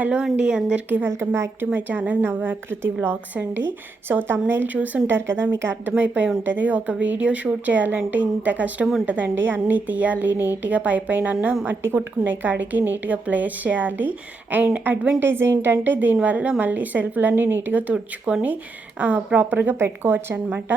Hello అండి, అందరికీ welcome back to my channel Navyakruthi vlogs అండి. సో తమ్నైల్ చూసుంటారు కదా, మీకు అర్థమైపోయి ఉంటుంది. ఒక వీడియో షూట్ చేయాలంటే ఇంత కష్టం ఉంటుందండి. అన్నీ తీయాలి, నీట్గా పైన మట్టి కొట్టుకునే కాడికి నీట్గా ప్లేస్ చేయాలి. అండ్ అడ్వాంటేజ్ ఏంటంటే దీనివల్ల మళ్ళీ సెల్ఫ్లన్నీ నీట్గా తుడుచుకొని ప్రాపర్గా పెట్టుకోవచ్చు అనమాట.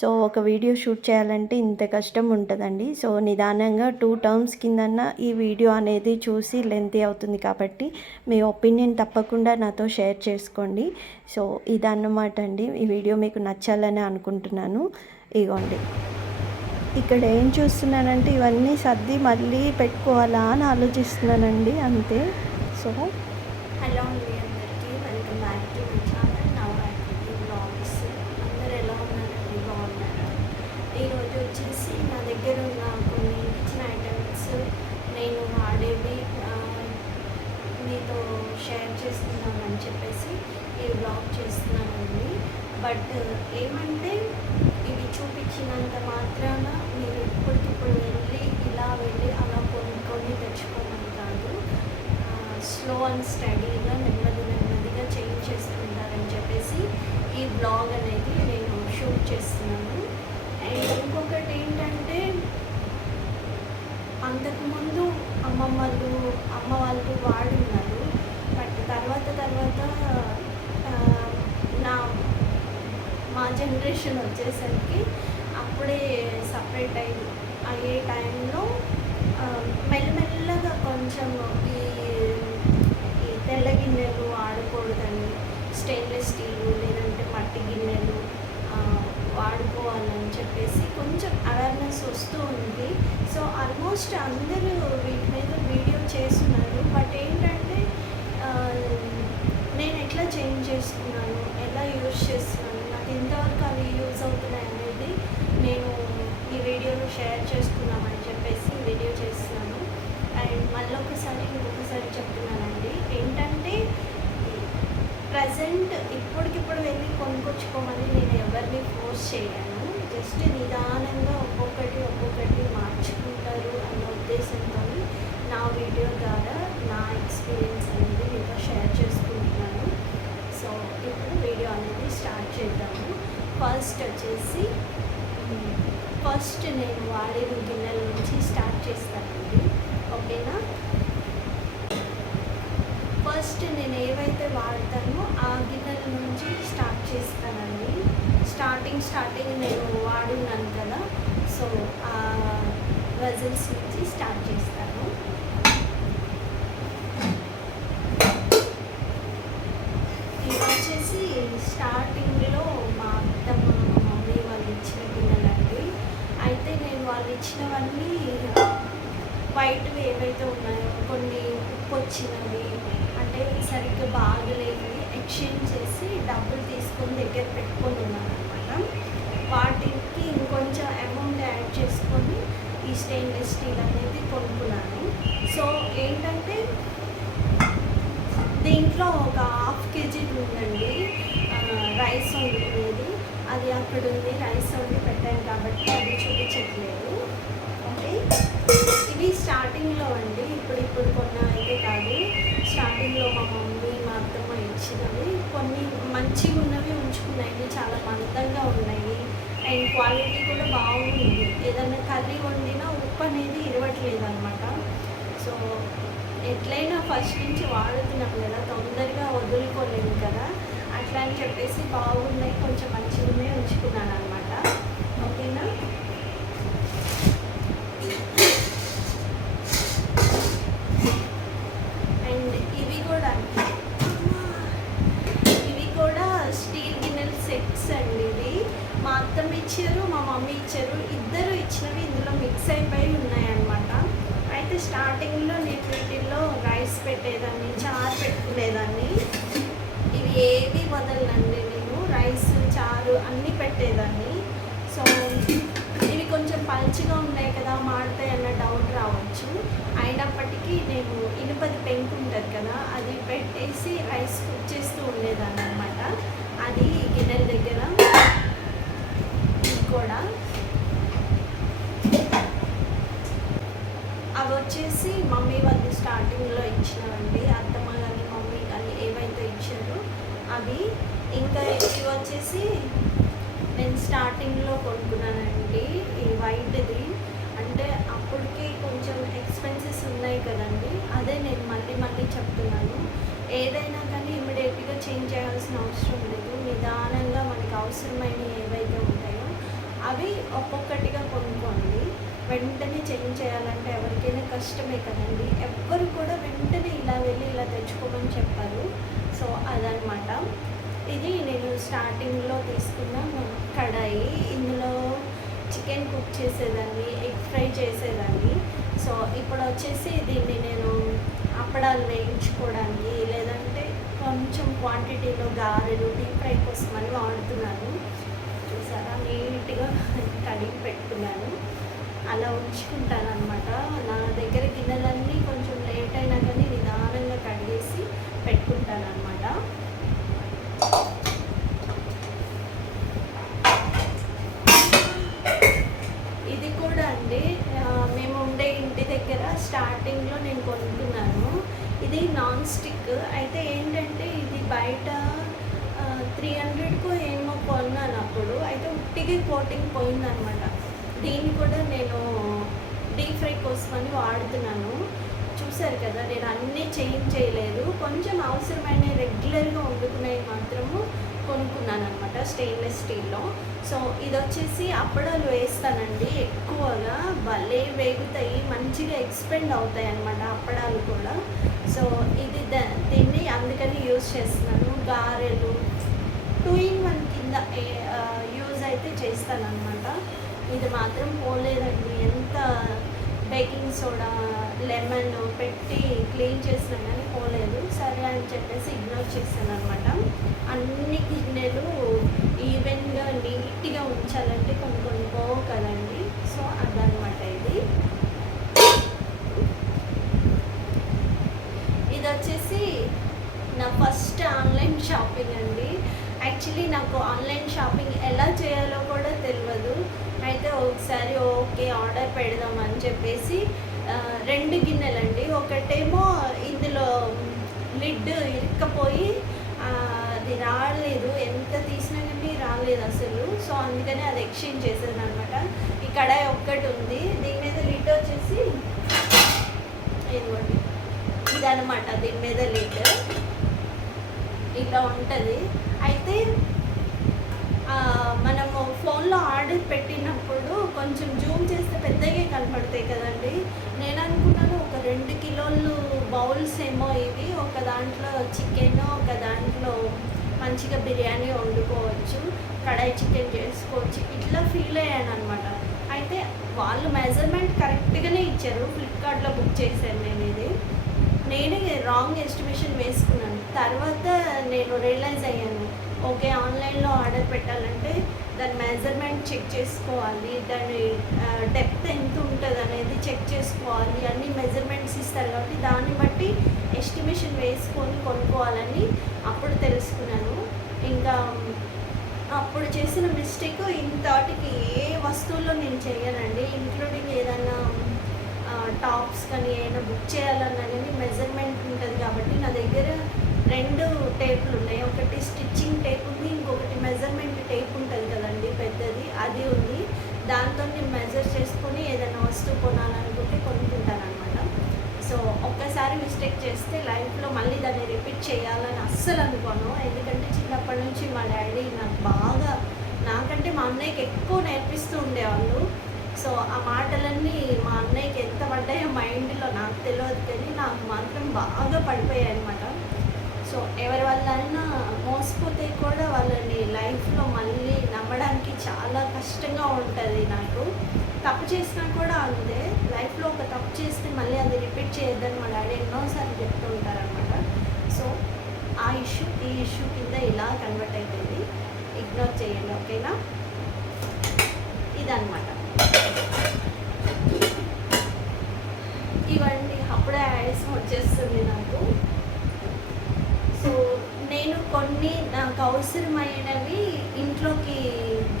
సో ఒక వీడియో షూట్ చేయాలంటే ఇంత కష్టం ఉంటుందండి. సో నిదానంగా 2 టర్మ్స్ కిందన్న ఈ వీడియో అనేది చూసి లెంతీ అవుతుంది కాబట్టి మీ ఒపీనియన్ తప్పకుండా నాతో షేర్ చేసుకోండి. సో ఇదన్నమాట అండి. ఈ వీడియో మీకు నచ్చాలని అనుకుంటున్నాను. ఇగోండి, ఇక్కడ ఏం చూస్తున్నానంటే ఇవన్నీ సర్ది మళ్ళీ పెట్టుకోవాలా అని ఆలోచిస్తున్నానండి, అంతే. సో హలో అండి, అందరికీ welcome back to my channel Navyakruthi vlogs. అందరు ఎలా ఉన్నారండి, బాగున్నారా? ఈరోజు వచ్చేసి నా దగ్గర ఉన్న కొన్ని కిచెన్ ఐటమ్స్ నేను వాడేవి మీతో షేర్ చేస్తున్నామని చెప్పేసి ఈ వ్లాగ్ చేస్తున్నానండి. బట్ ఏమంటే ఇవి చూపించినంత మాత్రాన మీరు ఇప్పటికిప్పుడు వెళ్ళి ఇలా వెళ్ళి అలా కొన్ని తెచ్చుకోమని కాదు. స్లో అండ్ స్టడీగా నెమ్మదిగా చేంజ్ చేసుకుంటారని చెప్పేసి ఈ బ్లాగ్ అనేది నేను షూట్ చేస్తున్నాను. అండ్ ఇంకొకటి ఏంటంటే, అంతకుముందు అమ్మ వాళ్ళు వాడున్నారు. బట్ తర్వాత మా జనరేషన్ వచ్చేసరికి అప్పుడే సపరేట్ అయ్యే టైంలో మెల్లమెల్లగా కొంచెం ఈ తెల్ల గిన్నెలు వాడకూడదని, స్టెయిన్లెస్ స్టీలు లేదంటే మట్టి గిన్నెలు వాడుకోవాలని చెప్పేసి కొంచెం అవేర్నెస్ వస్తూ ఉంది. సో ఆల్మోస్ట్ అందరూ వీటి మీద వీడియో చేస్తున్నారు. బట్ ఏంటంటే నేను ఎట్లా చేంజ్ చేసుకున్నాను, ఎలా యూజ్ చేస్తున్నాను, నాకు ఎంతవరకు అవి యూజ్ అవుతున్నాయి అనేది నేను ఈ వీడియోలో షేర్ చేసుకున్నామని చెప్పేసి వీడియో చేస్తున్నాను. అండ్ మళ్ళీ ఇంకొకసారి చెప్తున్నానండి, ఏంటంటే ప్రజెంట్ ఇప్పటికిప్పుడు వెళ్ళి కొనుక్కొచ్చుకోమని నేను ఎవరిని ఫోర్స్ చేయను. జస్ట్ నిదానంగా ఒక్కొక్కటి మార్చుకుంటారు అన్న ఉద్దేశంతో నా వీడియో ద్వారా నా ఎక్స్పీరియన్స్ అనేది మీతో షేర్ చేసుకుంటున్నాను. సో ఇప్పుడు వీడియో అనేది స్టార్ట్ చేద్దాము. ఫస్ట్ నేను వాడిన గిన్నెల నుంచి స్టార్ట్ చేస్తానండి, ఓకేనా? ఫస్ట్ నేను ఏవైతే వాడతానో ఆ గిన్నెల నుంచి స్టార్ట్ చేస్తానండి. స్టార్టింగ్ నేను వాడున్నాను కదా, సో ఆ వెజల్స్ నుంచి స్టార్ట్ చేస్తాను. ఇది వచ్చేసి స్టార్టింగ్లో మా అత్తమ్మ మమ్మీ వాళ్ళు ఇచ్చిన గిన్నెలండి. అయితే నేను వాళ్ళు ఇచ్చినవన్నీ వైట్వి ఏవైతే ఉన్నాయో కొన్ని ఉప్పు వచ్చినవి అంటే సరిగ్గా బాగలేవి ఎక్స్చేంజ్ చేసి డబ్బులు తీసుకొని దగ్గర పెట్టుకొని ఉన్నాను అనమాట. వాటికి ఇంకొంచెం అమౌంట్ యాడ్ చేసుకొని ఈ స్టెయిన్లెస్ స్టీల్ అనేది కొనుక్కున్నాను. సో ఏంటంటే దీంట్లో ఒక 1/2 kg ఉందండి రైస్ వండుకునేది. అది అక్కడ ఉంది, రైస్ వండి పెట్టాను కాబట్టి అది చూపించట్లేదు. ఓకే, ఇవి స్టార్టింగ్లో అండి, ఇప్పుడు కొన్న అయితే కాదు. స్టార్టింగ్లో మా మమ్మీ మా అత్తమ్మ ఇచ్చినవి కొన్ని మంచిగా ఉన్నవి ఉంచుకున్నాయి, చాలా మందంగా ఉన్నాయి. అండ్ క్వాలిటీ కూడా బాగుంది. ఏదైనా కర్రీ వండినా ఉప్పు అనేది ఇరవట్లేదు అనమాట. సో ఎట్లయినా ఫస్ట్ నుంచి వాడుతున్నాం కదా, తొందరగా వదులుకోలేము కదా, అట్లా అని చెప్పేసి బాగున్నాయి, కొంచెం మంచిగానే ఉంచుకున్నాను అనమాట. ఓకేనా? అండ్ ఇవి కూడా స్టీల్ గిన్నెల సెట్స్ అండి. ఇవి మా అత్తమ్మ ఇచ్చారు, మా మమ్మీ ఇచ్చారు, ఇద్దరు ఇచ్చినవి ఇందులో మిక్స్ అయిపోయి ఉన్నాయన్నమాట. అయితే స్టార్టింగ్లో నేను వీటిల్లో రైస్ పెట్టేదాన్ని, చారు పెట్టుకునేదాన్ని. ఇవి ఏవి వదలనండి, నేను రైస్ చారు అన్నీ పెట్టేదాన్ని. సో ఇవి కొంచెం పల్చగా ఉన్నాయి కదా, మాడతాయి అన్న డౌట్ రావచ్చు. అయినప్పటికీ నేను ఇనుపది పెంకు ఉంటుంది కదా, అది పెట్టేసి రైస్ కుక్ చేస్తూ ఉండేదాన్ని అనమాట. అది గిన్నెల దగ్గర కూడా అవి వచ్చేసి మమ్మీ వాళ్ళు స్టార్టింగ్లో ఇచ్చినవండి. అత్తమ్మ కానీ మమ్మీ అవి. ఇంకా ఇవి వచ్చేసి నేను స్టార్టింగ్లో కొనుక్కున్నానండి, ఈ వైట్ది. అంటే అప్పటికి కొంచెం ఎక్స్పెన్సెస్ ఉన్నాయి కదండి, అదే నేను మళ్ళీ మళ్ళీ చెప్తున్నాను. ఏదైనా కానీ ఇమ్మీడియట్గా చేంజ్ చేయాల్సిన అవసరం లేదు. నిదానంగా మనకి అవసరమైనవి ఏవైతే ఉంటాయో అవి ఒక్కొక్కటిగా కొనుక్కోండి. వెంటనే చేంజ్ చేయాలంటే ఎవరికైనా కష్టమే కదండి. ఎవ్వరు కూడా వెంటనే ఇలా వెళ్ళి ఇలా తెచ్చుకోమని చెప్పారు. సో అదనమాట. ఇది నేను స్టార్టింగ్లో తీసుకున్న కడాయి. ఇందులో చికెన్ కుక్ చేసేదాన్ని, ఎగ్ ఫ్రై చేసేదాన్ని. సో ఇప్పుడు వచ్చేసి దీన్ని నేను అప్పడాలు వేయించుకోవడానికి, లేదంటే కొంచెం క్వాంటిటీలో గారెలు డీప్ ఫ్రై కోసమని వాడుతున్నాను. చూసారా, నీట్గా కడిగి పెట్టుకున్నాను. అలా ఉంచుకుంటాను అనమాట. నా దగ్గర గిన్నెలన్నీ కొంచెం లేట్ అయినా కానీ నిదానంగా కడిగేసి పెట్టుకుంటాను అనమాట. ఇది కూడా అండి, మేము ఉండే ఇంటి దగ్గర స్టార్టింగ్లో నేను కొనుక్కున్నాను. ఇది నాన్ స్టిక్. అయితే ఏంటంటే ఇది బయట 300కో ఏమో కొన్నాను అప్పుడు. అయితే ఉట్టిగా కోటింగ్ పోయిందనమాట. దీన్ని కూడా నేను డీప్ ఫ్రై కోసమని వాడుతున్నాను. చూసారు కదా, నేను అన్నీ చేంజ్ చేయలేదు. కొంచెం అవసరమైన రెగ్యులర్గా వండుకునేవి మాత్రము కొనుక్కున్నాను అనమాట, స్టెయిన్లెస్ స్టీల్లో. సో ఇది వచ్చేసి అప్పడాలు వేస్తానండి ఎక్కువగా, భలే వేగుతాయి, మంచిగా ఎక్స్పెండ్ అవుతాయి అన్నమాట అప్పడాలు కూడా. సో ఇది దీన్ని అందుకని యూజ్ చేస్తున్నాను. గారెలు 2-in-1 కింద యూజ్ అయితే చేస్తానన్నమాట. ఇది మాత్రం పోలేదండి. ఎంత బేకింగ్ సోడా, లెమన్ పెట్టి క్లీన్ చేసినా కానీ పోలేదు. సరే అని చెప్పేసి ఇగ్నోర్ చేశాను అనమాట. అన్ని గిన్నెలు ఈవెన్గా నీట్గా ఉంచాలంటే కొన్ని కొన్ని పోవు కదండి. సో అదనమాట. ఇది వచ్చేసి నా ఫస్ట్ ఆన్లైన్ షాపింగ్ అండి. యాక్చువల్లీ నాకు ఆన్లైన్ షాపింగ్ ఎలా చేయాలో కూడా తెలియదు. అయితే ఒకసారి ఓకే ఆర్డర్ పెడదాం అని చెప్పేసి 2 గిన్నెలండి. ఒకటేమో ఇందులో లిడ్ ఇరుక్కపోయి అది రాలేదు, ఎంత తీసినా కానీ రాలేదు అసలు. సో అందుకని అది ఎక్స్చేంజ్ చేసేది అనమాట. ఈ కడాయి ఒక్కటి ఉంది, దీని మీద లిడ్ వచ్చేసి ఇదిగోండి ఇదనమాట. దీని మీద లిడ్ ఇలా ఉంటుంది. అయితే మనము ఫోన్లో ఆర్డర్ పెట్టినప్పుడు కొంచెం జూమ్ చేస్తే పెద్దగా కనపడతాయి కదండి. నేను అనుకున్నాను ఒక 2 కిలోలు బౌల్స్ ఏమో ఇవి, ఒక దాంట్లో చికెన్, ఒక దాంట్లో మంచిగా బిర్యానీ వండుకోవచ్చు, కడాయి చికెన్ చేసుకోవచ్చు, ఇట్లా ఫీల్ అయ్యాను అనమాట. అయితే వాళ్ళు మెజర్మెంట్ కరెక్ట్గానే ఇచ్చారు. ఫ్లిప్కార్ట్లో బుక్ చేశాను నేను. ఇది నేనే రాంగ్ ఎస్టిమేషన్ వేసుకున్నాను. తర్వాత నేను రియలైజ్ అయ్యాను, ఓకే ఆన్లైన్లో ఆర్డర్ పెట్టాలంటే దాని మెజర్మెంట్ చెక్ చేసుకోవాలి, దాని డెప్త్ ఎంత ఉంటుంది అనేది చెక్ చేసుకోవాలి, అన్ని మెజర్మెంట్స్ ఇస్తారు కాబట్టి దాన్ని బట్టి ఎస్టిమేషన్ వేసుకొని కొనుక్కోవాలని అప్పుడు తెలుసుకున్నాను. ఇంకా అప్పుడు చేసిన మిస్టేక్ ఇంతటికి ఏ వస్తువుల్లో నేను చేయనండి, ఇంక్లూడింగ్ ఏదైనా టాప్స్ కానీ ఏమైనా బుక్ చేయాలన్నా కానీ మెజర్మెంట్ ఉంటుంది కాబట్టి నా దగ్గర 2 టేపులు ఉన్నాయి. ఒకటి స్టిచ్చింగ్ టేప్ ఉంది, ఇంకొకటి మెజర్మెంట్ టేప్ ఉంటుంది కదండి పెద్దది, అది ఉంది. దాంతో నేను మెజర్ చేసుకొని ఏదైనా వస్తువు కొనాలనుకుంటే కొనుక్కుంటాను అనమాట. సో ఒక్కసారి మిస్టేక్ చేస్తే లైఫ్లో మళ్ళీ దాన్ని రిపీట్ చేయాలని అస్సలు అనుకోను. ఎందుకంటే చిన్నప్పటి నుంచి మా డాడీ నాకు బాగా, నాకంటే మా అన్నయ్యకి ఎక్కువ నేర్పిస్తూ ఉండేవాళ్ళు. సో ఆ మాటలన్నీ మా అన్నయ్యకి ఎంత పడ్డాయో మైండ్లో నాకు తెలియదు, కానీ నాకు మాత్రం బాగా పడిపోయాయి అనమాట. సో ఎవరి వల్లైనా మోసపోతే కూడా వాళ్ళని లైఫ్లో మళ్ళీ నమ్మడానికి చాలా కష్టంగా ఉంటుంది. నాకు తప్పు చేసినా కూడా అంతే, లైఫ్లో ఒక తప్పు చేస్తే మళ్ళీ అది రిపీట్ చేయొద్దని మా డాడీ ఎన్నోసార్లు చెప్తూ ఉంటారనమాట. సో ఆ ఇష్యూ ఈ ఇష్యూ కింద ఇలా కన్వర్ట్ అయిపోయింది, ఇగ్నోర్ చేయండి, ఓకేనా. ఇదన్నమాట. ఇవన్నీ అప్పుడే ఆయాసం వచ్చేస్తుంది నాకు. సో నేను కొన్ని నాకు అవసరమైనవి ఇంట్లోకి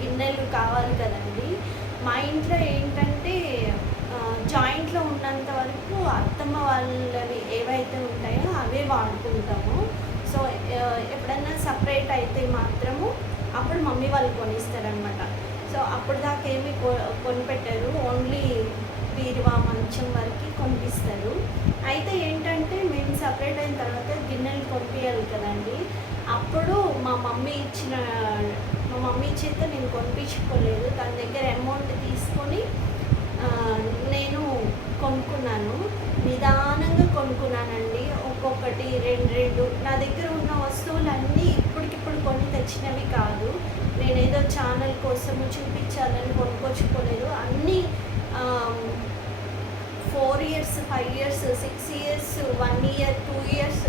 గిన్నెలు కావాలి కదండి. మా ఇంట్లో ఏంటంటే జాయింట్లో ఉన్నంత వరకు అత్తమ్మ వాళ్ళవి ఏవైతే ఉంటాయో అవే వాడుకుంటాము. సో ఎప్పుడన్నా సపరేట్ అయితే మాత్రము అప్పుడు మమ్మీ వాళ్ళు కొనిస్తారనమాట. సో అప్పుడు దాకా ఏమి కొనిపెట్టారు, ఓన్లీ బీరువా మంచం వరకు కొనిపిస్తారు. అయితే ఏంటంటే మేము సపరేట్ అయిన తర్వాత గిన్నెలు కొనిపించాలి కదండి. అప్పుడు మా మమ్మీ చేత నేను కొనిపించుకోలేదు, తన దగ్గర అమౌంట్ తీసుకొని నేను కొనుక్కున్నాను. నిదానంగా కొనుక్కున్నానండి, ఒక్కొక్కటి రెండు. నా దగ్గర ఉన్న వస్తువులన్నీ ఇప్పటికిప్పుడు కొని తెచ్చినవి కాదు. నేనేదో ఛానల్ కోసము చూపించాలని కొనుక్కొచ్చుకోలేదు. అన్నీ 4 years, 5 years, 6 years, 1 year, 2 years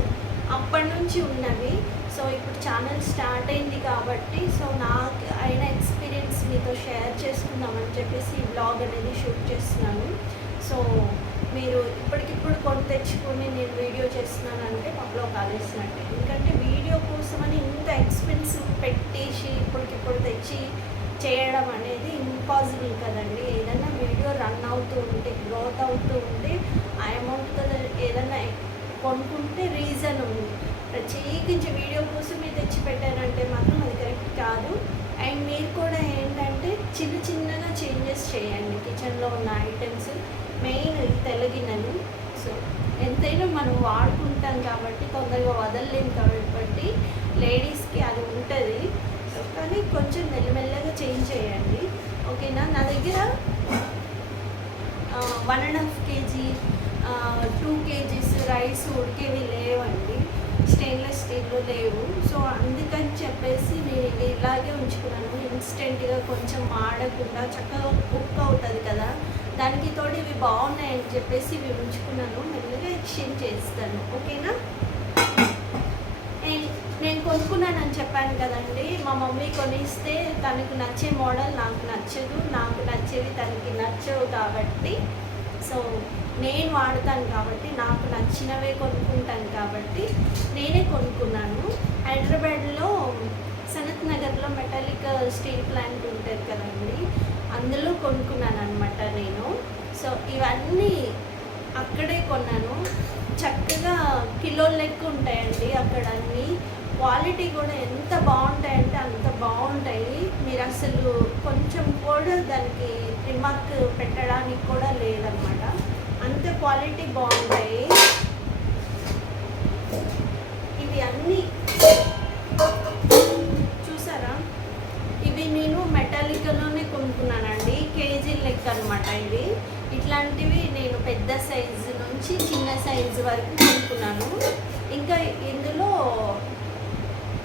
అప్పటి నుంచి ఉన్నవి. సో ఇప్పుడు ఛానల్ స్టార్ట్ అయింది కాబట్టి సో నాకు అయిన ఎక్స్పీరియన్స్ మీతో షేర్ చేసుకుందామని చెప్పేసి ఈ బ్లాగ్ అనేది షూట్ చేస్తున్నాను. సో మీరు ఇప్పటికిప్పుడు కొని తెచ్చుకొని నేను వీడియో చేస్తున్నానంటే పప్పులో కాలేసినట్టే. ఎందుకంటే వీడియో కోసమని ఇంత ఎక్స్పెన్స్ పెట్టేసి ఇప్పటికిప్పుడు తెచ్చి చేయడం అనేది ఇంపాసిబుల్ కదండి. ఏదైనా వీడియో రన్ అవుతూ ఉంటే, గ్రోత్ అవుతూ ఉంటే ఆ అమౌంట్తో ఏదైనా కొనుక్కుంటే రీజన్ ఉంది. ప్రత్యేకించి వీడియో కోసం మీరు తెచ్చి పెట్టారంటే మాత్రం అది కరెక్ట్ కాదు. అండ్ మీరు కూడా ఏంటంటే చిన్నగా చేంజెస్ చేయండి కిచెన్లో ఉన్న ఐటమ్స్. మెయిన్ తెల్లగిన్నెలు. సో ఎంతైనా మనం వాడుకుంటాం కాబట్టి తొందరగా వదలలేము కాబట్టి లేడీస్కి అది ఉంటుంది. సో కానీ కొంచెం మెల్లమెల్లగా చేంజ్ చేయండి, ఓకేనా. నా దగ్గర 1.5 kg 2 kgs రైస్ ఉడికేవి లేవండి, స్టెయిన్లెస్ స్టీల్లో లేవు. సో అందుకని చెప్పేసి నేను ఇది ఇలాగే ఉంచుకున్నాను. ఇన్స్టెంట్గా కొంచెం మాడకుండా చక్కగా కుక్ అవుతుంది కదా, దానికి తోడు ఇవి బాగున్నాయని చెప్పేసి ఇవి ఉంచుకున్నాను. మెల్లగా ఎక్స్చేంజ్ చేస్తాను, ఓకేనా. నేను కొనుక్కున్నానని చెప్పాను కదండి, మా మమ్మీ కొనిస్తే తనకు నచ్చే మోడల్ నాకు నచ్చదు, నాకు నచ్చేవి తనకి నచ్చవు కాబట్టి సో నేను వాడతాను కాబట్టి నాకు నచ్చినవే కొనుక్కుంటాను కాబట్టి నేనే కొనుక్కున్నాను. హైదరాబాద్లో సనత్ నగర్లో మెటాలిక్ స్టీల్ ప్లాంట్ ఉంటుంది కదండి, అందులో కొనుక్కున్నాను అనమాట నేను. సో ఇవన్నీ అక్కడే కొన్నాను. చక్కగా కిలో లెక్క ఉంటాయండి అక్కడ అన్నీ. క్వాలిటీ కూడా ఎంత బాగుంటాయంటే అంత బాగుంటాయి. మీరు అసలు కొంచెం కూడా దానికి రిమార్క్ పెట్టడానికి కూడా లేదనమాట, అంత క్వాలిటీ బాగుంటాయి. ఇవి అన్నీ చూసారా, ఇవి నేను మెటాలిక్లోనే కొనుక్కున్నానండి, కేజీ లెక్క అనమాట. ఇవి ఇట్లాంటివి నేను పెద్ద సైజు నుంచి చిన్న సైజు వరకు కొనుక్కున్నాను. ఇంకా ఇందులో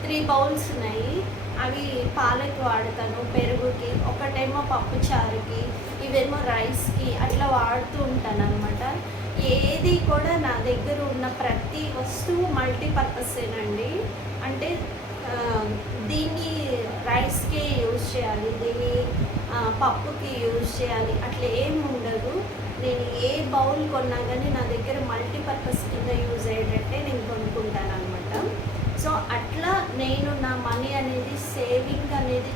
3 బౌల్స్ ఉన్నాయి. అవి పాలకి వాడతాను, పెరుగుకి, ఒకటేమో పప్పు చారుకి, ఇవేమో రైస్కి, అట్లా వాడుతూ ఉంటాను అనమాట. ఏది కూడా నా దగ్గర ఉన్న ప్రతి వస్తువు మల్టీపర్పసేనండి. అంటే దీన్ని రైస్కి యూజ్ చేయాలి, దీన్ని పప్పుకి యూజ్ చేయాలి, అట్లా ఏమి ఉండదు. నేను ఏ బౌల్ కొన్నా కానీ నా దగ్గర మల్టీపర్పస్ కింద యూజ్ అయ్యేటట్టే నేను కొనుక్కుంటాను అనమాట. సో అట్లా నేను నా మనీ అనేది సేవింగ్ అనేది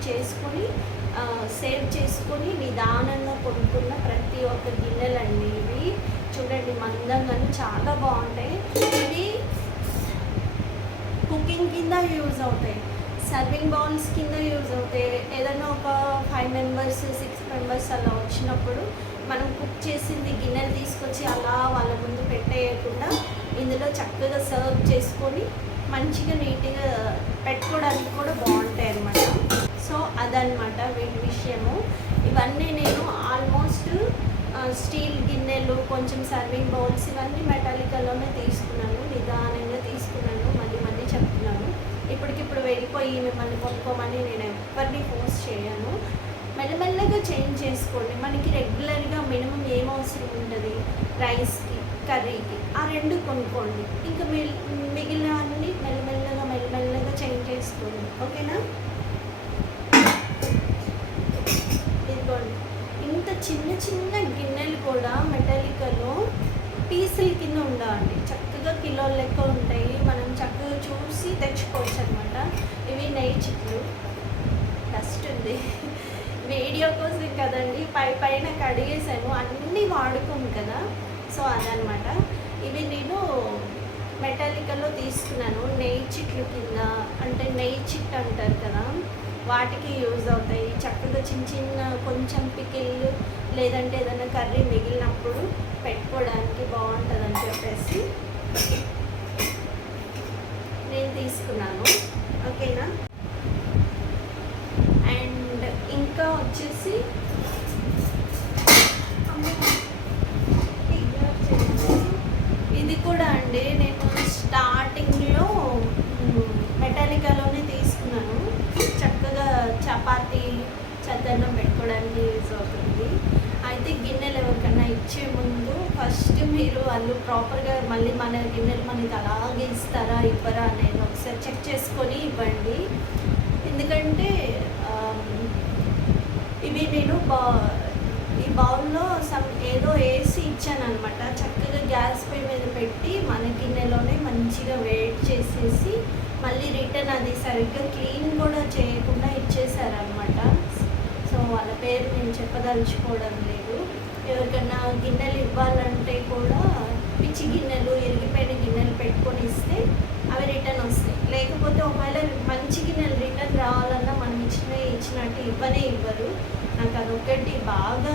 సేవ్ చేసుకొని నిదానంగా కొనుక్కున్న ప్రతి ఒక్క గిన్నెలండి ఇవి. చూడండి మందంగాను చాలా బాగుంటాయి. ఇవి కుకింగ్ కింద యూజ్ అవుతాయి, సర్వింగ్ బౌల్స్ కింద యూజ్ అవుతాయి. ఏదైనా ఒక 5 members 6 members అలా వచ్చినప్పుడు మనం కుక్ చేసింది గిన్నెలు తీసుకొచ్చి అలా వాళ్ళ ముందు పెట్టేయకుండా ఇందులో చక్కగా సర్వ్ చేసుకొని మంచిగా నీట్గా పెట్టుకోవడానికి కూడా బాగుంటాయి అన్నమాట. సో అదనమాట వీటి విషయము. ఇవన్నీ నేను ఆల్మోస్ట్ స్టీల్ గిన్నెలు, కొంచెం సర్వింగ్ బౌల్స్, ఇవన్నీ మెటాలిక్లోనే తీసుకున్నాను, నిదానంగా తీసుకున్నాను. మళ్ళీ చెప్తున్నాను, ఇప్పటికిప్పుడు వెళ్ళిపోయి మిమ్మల్ని కొనుక్కోమని నేను ఎవరిని ఫోర్స్ చేయను. మెల్లమెల్లగా చేంజ్ చేసుకోండి. మనకి రెగ్యులర్గా మినిమం ఏం అవసరం ఉంటుంది, రైస్కి, కర్రీకి, ఆ 2 కొనుక్కోండి. ఇంకా మిగిలినవన్నీ మెల్లమెల్లగా చేంజ్ చేసుకోండి, ఓకేనా. ఇదిగోండి, ఇంత చిన్న గిన్నెలు కూడా మెటాలిక్లో పీసుల కింద ఉండవండి, చక్కగా కిలో లెక్క ఉంటాయి. మనం చక్కగా చూసి తెచ్చుకోవచ్చు అనమాట. ఇవి నెయ్యి చిట్లు, డస్ట్ ఉంది వీడియో కోసం కదండి, పైన కడిగేసాను, అన్నీ వాడుకోము కదా. సో అదనమాట. ఇవి నేను మెటాలిక్లో తీసుకున్నాను. నెయ్యి చిట్లు చెట్ల కింద, అంటే నెయ్యి చిట్ అంటారు కదా, వాటికి యూజ్ అవుతాయి. చక్కగా చిన్న చిన్న కొంచెం పికిల్ లేదంటే ఏదైనా కర్రీ మిగిలినప్పుడు పెట్టుకోవడానికి బాగుంటుందని చెప్పేసి నేను తీసుకున్నాను. ఓకేనా. అండ్ ఇంకా వచ్చేసి ఇది కూడా అండి, నేను స్టార్టింగ్లో మెటాలికాలోనే తీసుకున్నాను. చక్కగా చపాతీ చద్దన్నం పెట్టుకోవడానికి యూజ్ అవుతుంది. అయితే గిన్నెలు ఎవరికన్నా ఇచ్చే ముందు ఫస్ట్ మీరు వాళ్ళు ప్రాపర్గా మళ్ళీ మన గిన్నెలు మనకి అలాగే ఇస్తారా ఇవ్వరా అనేది ఒకసారి చెక్ చేసుకొని ఇవ్వండి. ఎందుకంటే ఇవి నేను ఈ బౌల్లో ఏదో వేసి ఇచ్చాను అనమాట. చక్కగా గ్యాస్ పై మీద పెట్టి మన గిన్నెలోనే మంచిగా వేడి చేసేసి మళ్ళీ రిటర్న్ అది సరిగ్గా క్లీన్ కూడా చేయకుండా ఇచ్చేసారనమాట. సో వాళ్ళ పేరు నేను చెప్పదలుచుకోవడం లేదు. ఎవరికైనా గిన్నెలు ఇవ్వాలంటే కూడా పిచ్చి గిన్నెలు, ఇరిగిపోయిన గిన్నెలు పెట్టుకొని ఇస్తే అవి రిటర్న్ వస్తాయి. లేకపోతే ఒకవేళ మంచి గిన్నెలు రిటర్న్ రావాలన్నా మనం ఇచ్చినట్టు ఇవ్వరు. నాకు అదొకటి బాగా,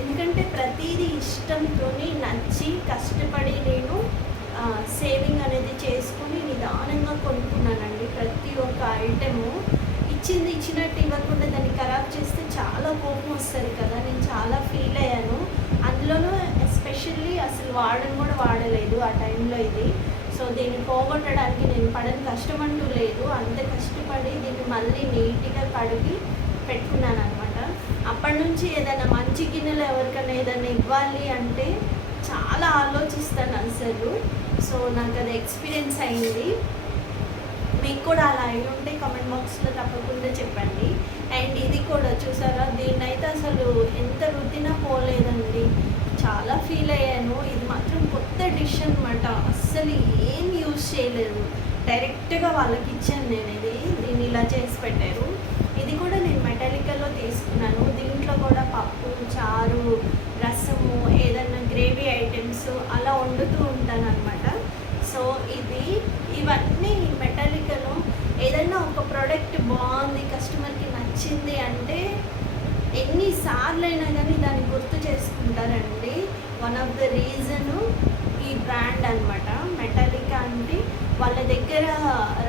ఎందుకంటే ప్రతిదీ ఇష్టంతో నచ్చి కష్టపడి నేను సేవింగ్ అనేది చేసుకుని నిదానంగా కొనుక్కున్నానండి. ప్రతి ఒక్క ఐటెము ఇచ్చినట్టు ఇవ్వకుండా దాన్ని ఖరాబ్ చేస్తే చాలా కోపం వస్తుంది కదా. నేను చాలా ఫీల్ అయ్యాను. అందులోనూ ఎస్పెషల్లీ అసలు కూడా వాడలేదు ఆ టైంలో ఇది. సో దీన్ని పోగొట్టడానికి నేను పడని కష్టం అంటూ లేదు. అంత కష్టపడి దీన్ని మళ్ళీ నీట్గా కడిగి పెట్టుకున్నాను అనమాట. అప్పటి నుంచి ఏదైనా మంచి గిన్నెలు ఎవరికైనా ఏదైనా ఇవ్వాలి అంటే చాలా ఆలోచిస్తాను అసలు. సో నాకు అది ఎక్స్పీరియన్స్ అయింది. మీకు కూడా అలా అయి ఉంటే కామెంట్ బాక్స్లో తప్పకుండా చెప్పండి. అండ్ ఇది కూడా చూసారా, దీన్నైతే అసలు ఎంత రుద్దినా పోలేదండి. చాలా ఫీల్ అయ్యాను. ఇది మాత్రం కొత్త డిష్ అనమాట. అస్సలు ఏం యూజ్ చేయలేదు, డైరెక్ట్గా వాళ్ళకి ఇచ్చాను నేను. దీన్ని ఇలా చేసి పెట్టారు. ఇది కూడా నేను మెటాలికాలో తీసుకున్నాను. దీంట్లో కూడా పప్పు, చారు, రసము, ఏదన్నా గ్రేవీ ఐటమ్స్ అలా వండుతూ ఉంటాను అనమాట. సో ఇవన్నీ మెటాలికాలో ఏదైనా ఒక ప్రోడక్ట్ బాగుంది, కస్టమర్కి నచ్చింది అంటే ఎన్నిసార్లు అయినా కానీ దాన్ని గుర్తు చేసుకుంటారండి. వన్ ఆఫ్ ద రీజను ఈ బ్రాండ్ అనమాట. మెటాలికా అంటే వాళ్ళ దగ్గర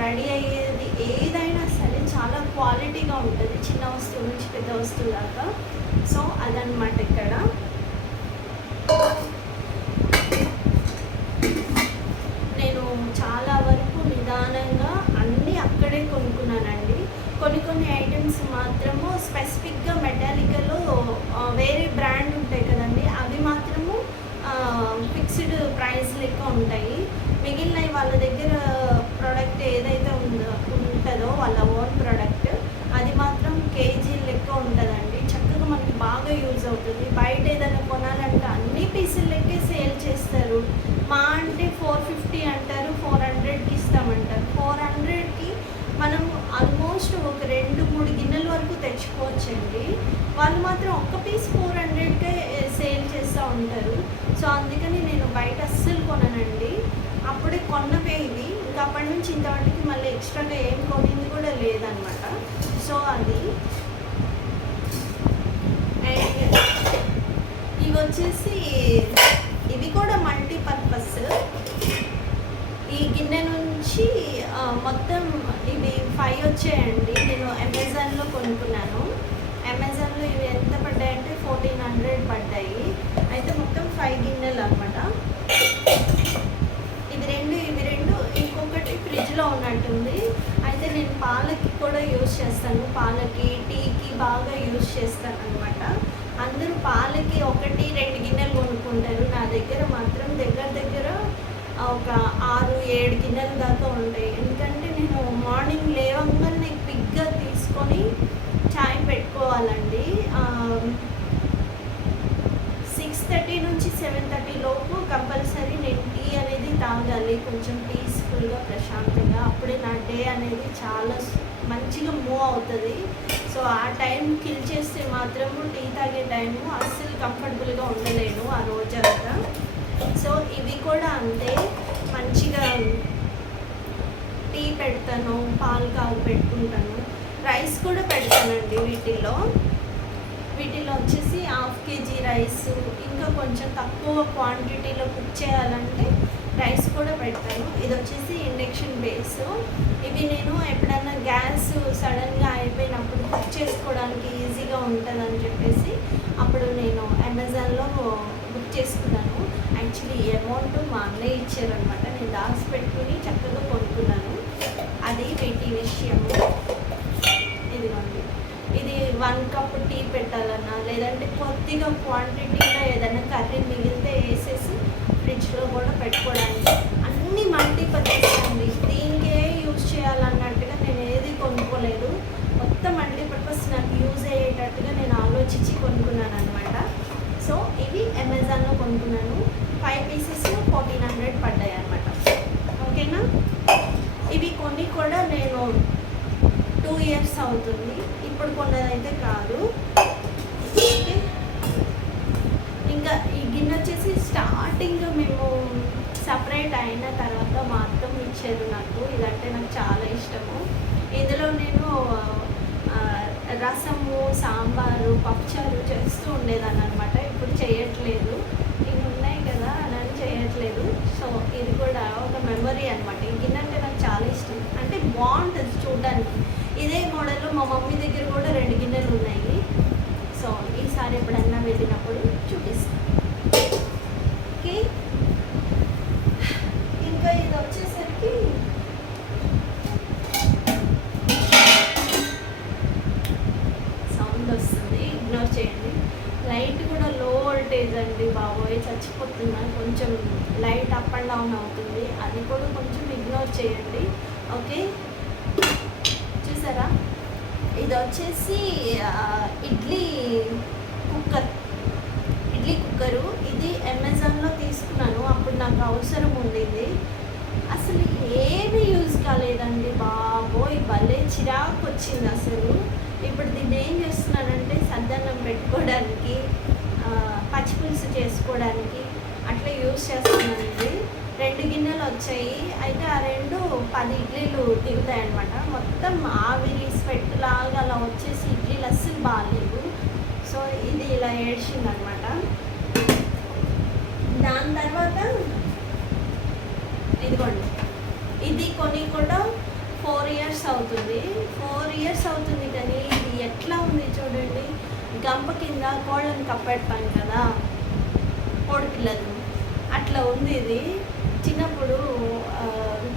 రెడీ అయ్యేది ఏదైనా సరే చాలా క్వాలిటీగా ఉంటుంది, చిన్న వస్తువు నుంచి పెద్ద వస్తువు దాకా. సో అదనమాట ఇక్కడ. నేను చాలా వరకు నిదానంగా అన్నీ అక్కడే కొనుక్కున్నానండి. కొన్ని ఐటమ్స్ మాత్రము స్పెసిఫిక్గా మెటాలికాలో వేరే బ్రాండ్ ఉంటాయి కదండి, అవి మాత్రము ఫిక్స్డ్ ప్రైస్ లెక్క ఉంటాయి. మిగిలినవి వాళ్ళ దగ్గర ప్రోడక్ట్ ఏదైతే ఉంటుందో వాళ్ళ ఓన్ ప్రోడక్ట్, అది మాత్రం కేజీ లెక్క ఉంటుందండి. చక్కగా మనకి బాగా యూజ్ అవుతుంది. బయట ఏదైనా కొనాలంటే అన్ని పీసులు లెక్కే సేల్ చేస్తారు. మా అంటే 450 అంటారు, 400కి ఇస్తామంటారు. 400కి మనం ఆల్మోస్ట్ ఒక 2-3 గిన్నెల వరకు తెచ్చుకోవచ్చండి. వాళ్ళు మాత్రం ఒక్క పీస్ 400కే సేల్ చేస్తూ ఉంటారు. సో అందుకని నేను బయట అస్సలు కొననండి. అప్పుడే కొన్నవే ఇవి. ఇంకా అప్పటి నుంచి ఇంతవరకు మళ్ళీ ఎక్స్ట్రాగా ఏం కొనింది కూడా లేదనమాట. సో అది. అండ్ ఇవి వచ్చేసి ఇవి కూడా మల్టీపర్పస్. ఈ గిన్నె నుంచి మొత్తం ఇవి 5 వచ్చాయండి. నేను అమెజాన్లో కొనుక్కున్నాను. అమెజాన్లో ఇవి ఎంత పడ్డాయంటే 1400 పడ్డాయి. అయితే మొత్తం 5 గిన్నెలు అనమాట. ఇవి రెండు ఇంకొకటి ఫ్రిడ్జ్లో ఉన్నట్టుంది. అయితే నేను పాలకి కూడా యూజ్ చేస్తాను. పాలకి, టీకి బాగా యూజ్ చేస్తాను అనమాట. అందరూ పాలకి 1-2 గిన్నెలు కొనుక్కుంటారు. నా దగ్గర మాత్రం దగ్గర ఒక 6-7 గిన్నెల దాకా ఉంటాయి. ఎందుకంటే నేను మార్నింగ్ లేవగానే క్విక్గా తీసుకొని చాయ్ పెట్టుకోవాలండి. 6:30 నుంచి 7:30 లోపు కంపల్సరీ నేను టీ అనేది తాగాలి, కొంచెం పీస్ఫుల్గా, ప్రశాంతంగా. అప్పుడే నా డే అనేది చాలా మంచిగా మూవ్ అవుతుంది. సో ఆ టైం కిల్ చేస్తే మాత్రము టీ తాగే టైము అస్సలు కంఫర్టబుల్గా ఉండలేను ఆ రోజంతా. సో ఇవి కూడా అంతే, మంచిగా టీ పెడతాను, పాలు కాగు పెట్టుకుంటాను, రైస్ కూడా పెడతానండి. వీటిలో వచ్చేసి 1/2 kg రైస్, ఇంకా కొంచెం తక్కువ క్వాంటిటీలో కుక్ చేయాలంటే రైస్ కూడా పెడతాను. ఇది వచ్చేసి ఇండక్షన్ బేస్. ఇవి నేను ఎప్పుడైనా గ్యాస్ సడన్గా అయిపోయినప్పుడు కుక్ చేసుకోవడానికి ఈజీగా ఉంటుందని చెప్పేసి అప్పుడు నేను అమెజాన్లో బుక్ చేసుకున్నాను. యాక్చువల్లీ ఈ అమౌంట్ మా అన్నయ్య ఇచ్చారనమాట. నేను దాచి పెట్టుకుని చక్కగా కొనుక్కున్నాను. అది వీటి విషయము. ఇదిగోండి, ఇది 1 కప్ టీ పెట్టాలన్నా, లేదంటే కొద్దిగా క్వాంటిటీలో ఏదైనా కర్రీ మిగిలితే వేసేసి ఫ్రిడ్జ్లో కూడా పెట్టుకోవడానికి అన్నీ మల్టీపర్పస్ అండి. దీనికే యూజ్ చేయాలన్నట్టుగా నేను ఏది కొనుక్కోలేదు. మొత్తం మల్టీపర్పస్ నాకు యూజ్ అయ్యేటట్టుగా నేను ఆలోచించి కొనుక్కున్నాను అనమాట. సో ఇవి అమెజాన్లో కొనుక్కున్నాను. 5 పీసెస్ 1400 పడ్డాయి అనమాట. ఓకేనా. ఇవి కొన్ని కూడా నేను 2 years అవుతుంది, ఇప్పుడు కొన్నదైతే కాదు. ఓకే. ఇంకా ఈ గిన్నె వచ్చేసి స్టార్టింగ్ మేము సపరేట్ అయిన తర్వాత మా అత్తమ్మ ఇచ్చారు నాకు. ఇదంటే నాకు చాలా ఇష్టము. ఇందులో నేను రసము, సాంబారు, పప్పుచారు చేస్తూ ఉండేదాన్ని అనమాట. ఇప్పుడు చేయట్లేదు, ఇవి ఉన్నాయి కదా అని చేయట్లేదు. సో ఇది కూడా ఒక మెమరీ అనమాట. ఈ గిన్నె అంటే నాకు చాలా ఇష్టం, అంటే బాగుంటుంది చూడడానికి. ఇదే మోడల్లో మా మమ్మీ దగ్గర కూడా 2 గిన్నెలు ఉన్నాయి. సో ఈసారి ఎప్పుడన్నా వెళ్ళినప్పుడు చూపిస్తాను. ఓకే. ఇంకా ఇది వచ్చేసరికి సౌండ్ వస్తుంది, ఇగ్నోర్ చేయండి. లైట్ కూడా లో వోల్టేజ్ అండి బాబోయ్, చచ్చిపోతున్నా. కొంచెం లైట్ అప్ అండ్ డౌన్ అవుతుంది, అది కూడా కొంచెం ఇగ్నోర్ చేయండి. ఓకే. చూసారా, ఇది వచ్చేసి ఇడ్లీ కుక్కరు. ఇది అమెజాన్లో తీసుకున్నాను, అప్పుడు నాకు అవసరం ఉండేది. అసలు ఏమీ యూజ్ కాలేదండి బాబోయ్, భలే చిరాకు వచ్చింది అసలు. ఇప్పుడు దీన్ని ఏం చేస్తున్నానంటే సద్దన్నం పెట్టుకోవడానికి, పచ్చిపులుసు చేసుకోవడానికి అట్లా యూజ్ చేస్తున్నానండి. 2 గిన్నెలు వచ్చాయి. అయితే ఆ 2 10 ఇడ్లీలు దిగుతాయి అన్నమాట. మొత్తం ఆవిరి స్వెట్ లాగా అలా వచ్చేసి ఇడ్లీలు అస్సలు బాగాలేవు. సో ఇది ఇలా ఏడ్చింది అనమాట. దాని తర్వాత ఇదిగోండి, ఇది కొని కూడా 4 years అవుతుంది. 4 years అవుతుంది కానీ ఇది ఎట్లా ఉంది చూడండి. గంప కింద కోళ్ళని కప్పెడతాం కదా, కోడి పిల్లలు, అట్లా ఉంది ఇది. చిన్నప్పుడు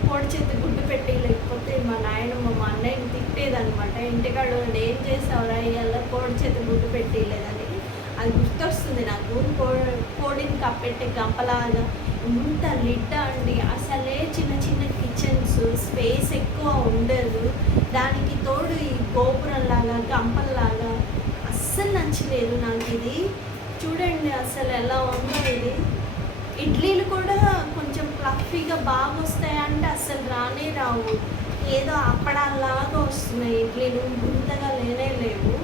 కోడి చేతి గుడ్డు పెట్టి లేకపోతే మా నాయనమ్మ మా అన్నయ్యని తిట్టేదనమాట. ఇంటికాడ ఏం చేసావురా ఇవాళ కోడి చేతి గుడ్డు పెట్టలేదని. అది గుర్తొస్తుంది నాకు. కోడిని కప్పెట్టే గంపలాగా ఇంత లిడ్ అండి. అసలే చిన్న చిన్న కిచెన్స్, స్పేస్ ఎక్కువ ఉండదు. దానికి తోడు ఈ గోపురంలాగా గంపల్లాగా అస్సలు నచ్చలేదు నాకు ఇది. చూడండి అసలు ఎలా ఉందో ఇది. ఇడ్లీలు కూడా కొంచెం ఫ్లఫీగా బాగా వస్తాయంటే అస్సలు రానే రావు. ఏదో అప్పడాలాగా వస్తున్నాయి ఇడ్లీలు, గుంతగా లేవు.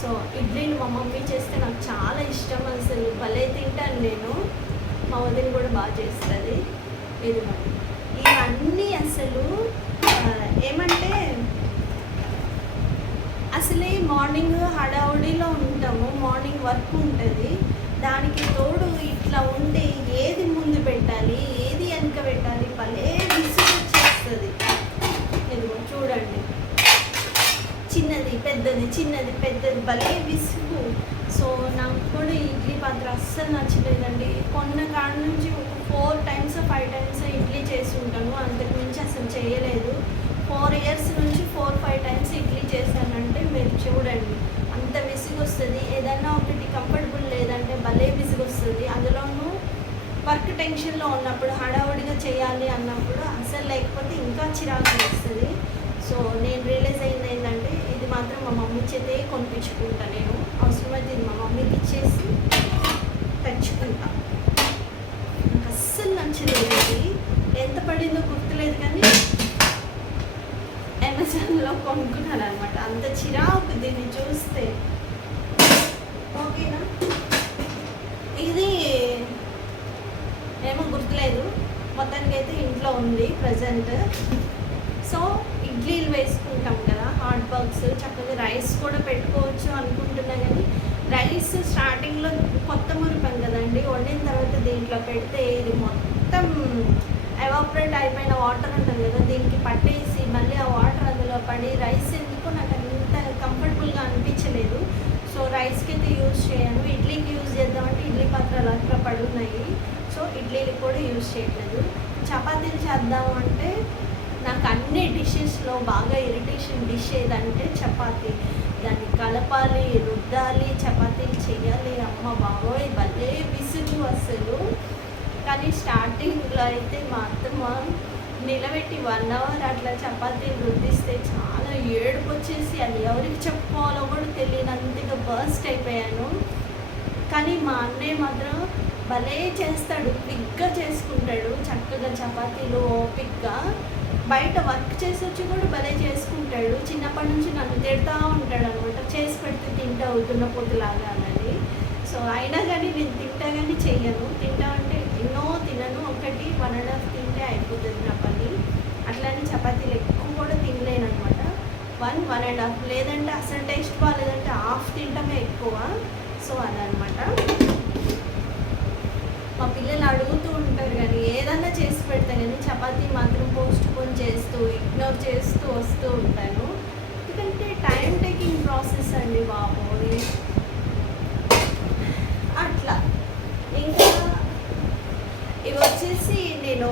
సో ఇడ్లీలు మా మమ్మీ చేస్తే నాకు చాలా ఇష్టం, అసలు భలే తింటాను నేను. మా వదిన కూడా బాగా చేస్తుంది. ఇవన్నీ అసలు ఏమంటే అసలే మార్నింగ్ హడావుడిలో ఉంటాము, మార్నింగ్ వర్క్ ఉంటుంది. దానికి తోడు ఇట్లా ఉంటే ఏది ముందు పెట్టాలి, ఏది వెనక పెట్టాలి, భలే విసుగు వచ్చేస్తుంది. ఇదిగో చూడండి, చిన్నది పెద్దది, చిన్నది పెద్దది, భలే విసుగు. సో నాకు కూడా ఇడ్లీ పాత్ర అస్సలు నచ్చలేదండి. కొన్న కాడ నుంచి ఒక 4 times 5 times ఇడ్లీ చేసి ఉంటాను, అంతకు మించి అసలు చేయలేదు. 4 years నుంచి 4-5 times ఇడ్లీ చేశానంటే మీరు చూడండి అంత విసుగు వస్తుంది. ఏదైనా ఒకటి కంఫర్టబుల్ లేదంటే భలే విసుగు వస్తుంది. అందులోనూ వర్క్ టెన్షన్లో ఉన్నప్పుడు, హడావుడిగా చేయాలి అన్నప్పుడు అసలు లేకపోతే ఇంకా చిరాకు వస్తుంది. సో నేను రియలైజ్ అయింది ఏంటంటే ఇది మాత్రం మా మమ్మీ చేతే కొనిపించుకుంటా. నేను అవసరమైతే ఇది మా మమ్మీకి ఇచ్చేసి తెచ్చుకుంటా. నాకు అస్సలు నచ్చలేదు. ఇది ఎంత పడిందో గుర్తులేదు కానీ అమెజాన్లో కొనుక్కున్నాను అనమాట. అంత చిరాకు దీన్ని చూస్తే. ఓకేనా, ఇది ఏమో గుర్తులేదు, మొత్తానికి అయితే ఇంట్లో ఉంది ప్రజెంట్. So blogs. చక్కగా రైస్ కూడా పెట్టుకోవచ్చు అనుకుంటున్నా కానీ రైస్ స్టార్టింగ్లో కొత్త మురిపాం కదండి, వండిన తర్వాత దీంట్లో పెడితే ఇది మొత్తం ఎవాపరేట్ అయిపోయిన వాటర్ ఉంటుంది కదా, దీనికి పట్టేసి మళ్ళీ ఆ వాటర్ అందులో పడి రైస్ ఎందుకు నాకు అంత కంఫర్టబుల్గా అనిపించలేదు. సో రైస్కి అయితే యూజ్ చేయను. ఇడ్లీకి యూజ్ చేద్దామంటే ఇడ్లీ పాత్రలు అట్లా పడున్నాయి. సో ఇడ్లీకి కూడా యూజ్ చేయట్లేదు. చపాతీలు చేద్దాము అంటే నాకు అన్ని డిషెస్లో బాగా ఇరిటేషన్ డిష్ ఏదంటే చపాతీ. దాన్ని కలపాలి, రుద్దాలి, చపాతీలు చేయాలి, అమ్మ బాబోయ్ భలే విసుగు అసలు. కానీ స్టార్టింగ్లో అయితే మా అత్తమ్మ నిలబెట్టి 1 అవర్ అట్లా చపాతీలు రుద్దిస్తే చాలా ఏడుపు వచ్చేసి అది ఎవరికి చెప్పుకోవాలో కూడా తెలియనంతగా బర్స్ట్ అయిపోయాను. కానీ మా అన్నయ్య మాత్రం భలే చేస్తాడు, క్విక్గా చేసుకుంటాడు చక్కగా చపాతీలు ఓపిక్గా. బయట వర్క్ చేసి వచ్చి కూడా భలే చేసుకుంటాడు. చిన్నప్పటి నుంచి నన్ను తిడతా ఉంటాడు అనమాట, చేసి పెడితే తింటా అవుతున్న పొద్దులాగా అని. సో అయినా కానీ నేను తింటా కానీ చెయ్యను. తింటా అంటే ఎన్నో తినను, 1.5 తింటే అయిపోతుంది నా పని. అట్లానే చపాతీలు ఎక్కువ కూడా తినలేను అనమాట. 1.5 లేదంటే అసలు టేస్ట్ బాగాలేదంటే హాఫ్ తింటమే ఎక్కువ. సో అదనమాట. మా పిల్లలు అడుగుతూ ఉంటారు కానీ ఏదన్నా చేసి పెడతా కానీ చపాతీ మాత్రం పోస్ట్పోన్ చేస్తూ ఇగ్నోర్ చేస్తూ వస్తూ ఉంటాను. ఎందుకంటే టైం టేకింగ్ ప్రాసెస్ అండి బాబోయ్. అట్లా ఇంకా ఇవి వచ్చేసి నేను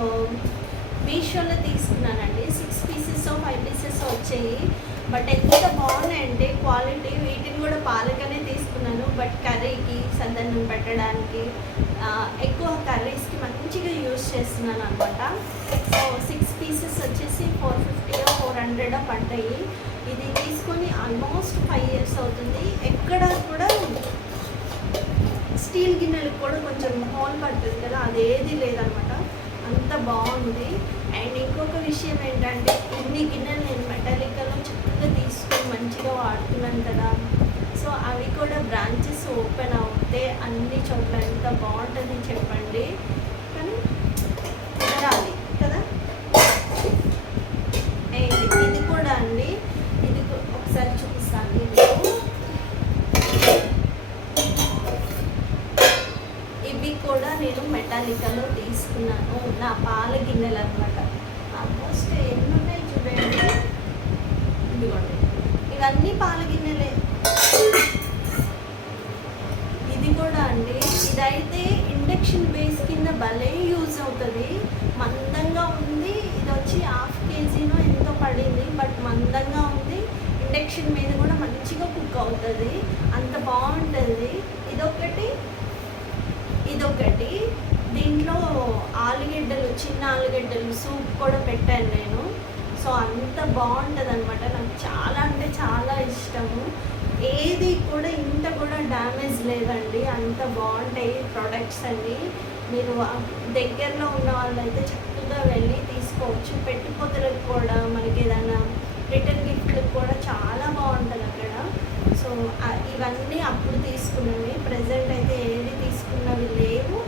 మీషోలో తీసుకున్నానండి. 6 పీసెస్ 5 పీసెస్ వచ్చాయి. బట్ ఎంత బాగున్నాయంటే క్వాలిటీ. వీటిని కూడా పాలకనే తీసుకున్నాను. బట్ కర్రీకి సద్దన్నం పెట్టడానికి ఎక్కువ కర్రీస్కి మంచిగా యూజ్ చేస్తున్నాను అనమాట. సో 6 పీసెస్ వచ్చేసి 450 400 పడ్డాయి. ఇది తీసుకొని ఆల్మోస్ట్ 5 years అవుతుంది. ఎక్కడ కూడా స్టీల్ గిన్నెలకు కూడా కొంచెం హోల్ పడుతుంది కదా, అదేది లేదనమాట. అంత బాగుంది. అండ్ ఇంకొక విషయం ఏంటంటే ఇన్ని గిన్నెలు నేను మెటాలికలో చక్కగా తీసుకొని మంచిగా వాడుతున్నాను కదా. సో అవి కూడా బ్రాంచెస్ ఓపెన్ అవుతే అన్ని చోట్ల ఎంత బాగుంటుంది చెప్పండి. కానీ కుదరాలి కదా. అండ్ ఇది కూడా అండి, ఇది ఒకసారి చూపిస్తాను మీకు. ఇవి కూడా నేను మెటాలికాలో తీసుకున్నాను. నా పాల గిన్నెలు అనమాట. ఆల్మోస్ట్ ఎన్ని ఉన్నాయి చూడండి, ఇదిగోండి ఇవన్నీ పాల గిన్నెలే. ఇది కూడా అండి, ఇదైతే ఇండక్షన్ బేస్ కింద భలే యూజ్ అవుతుంది. మందంగా ఉంది. ఇది వచ్చి 1/2 kg ఎంతో పడింది. బట్ మందంగా ఉంది. ఇండక్షన్ మీద కూడా మంచిగా కుక్ అవుతుంది. అంత బాగుంటుంది. ఇదొకటి దీంట్లో ఆలుగడ్డలు, చిన్న ఆలుగడ్డలు సూప్ కూడా పెట్టాను నేను. సో అంత బాగుంటుంది అనమాట. నాకు చాలా అంటే చాలా ఇష్టము. ఏది కూడా ఇంత కూడా డ్యామేజ్ లేదండి. అంత బాగుంటాయి ప్రొడక్ట్స్ అన్నీ. మీరు దగ్గరలో ఉన్న వాళ్ళైతే చక్కగా వెళ్ళి తీసుకోవచ్చు. పెట్టుపోతలకు కూడా మనకి ఏదైనా రిటర్న్ గిఫ్ట్లకు కూడా చాలా బాగుంటుంది అక్కడ. సో ఇవన్నీ అప్పుడు తీసుకున్నవి. ప్రజెంట్ అయితే ఏది తీసుకున్నవి లేవు,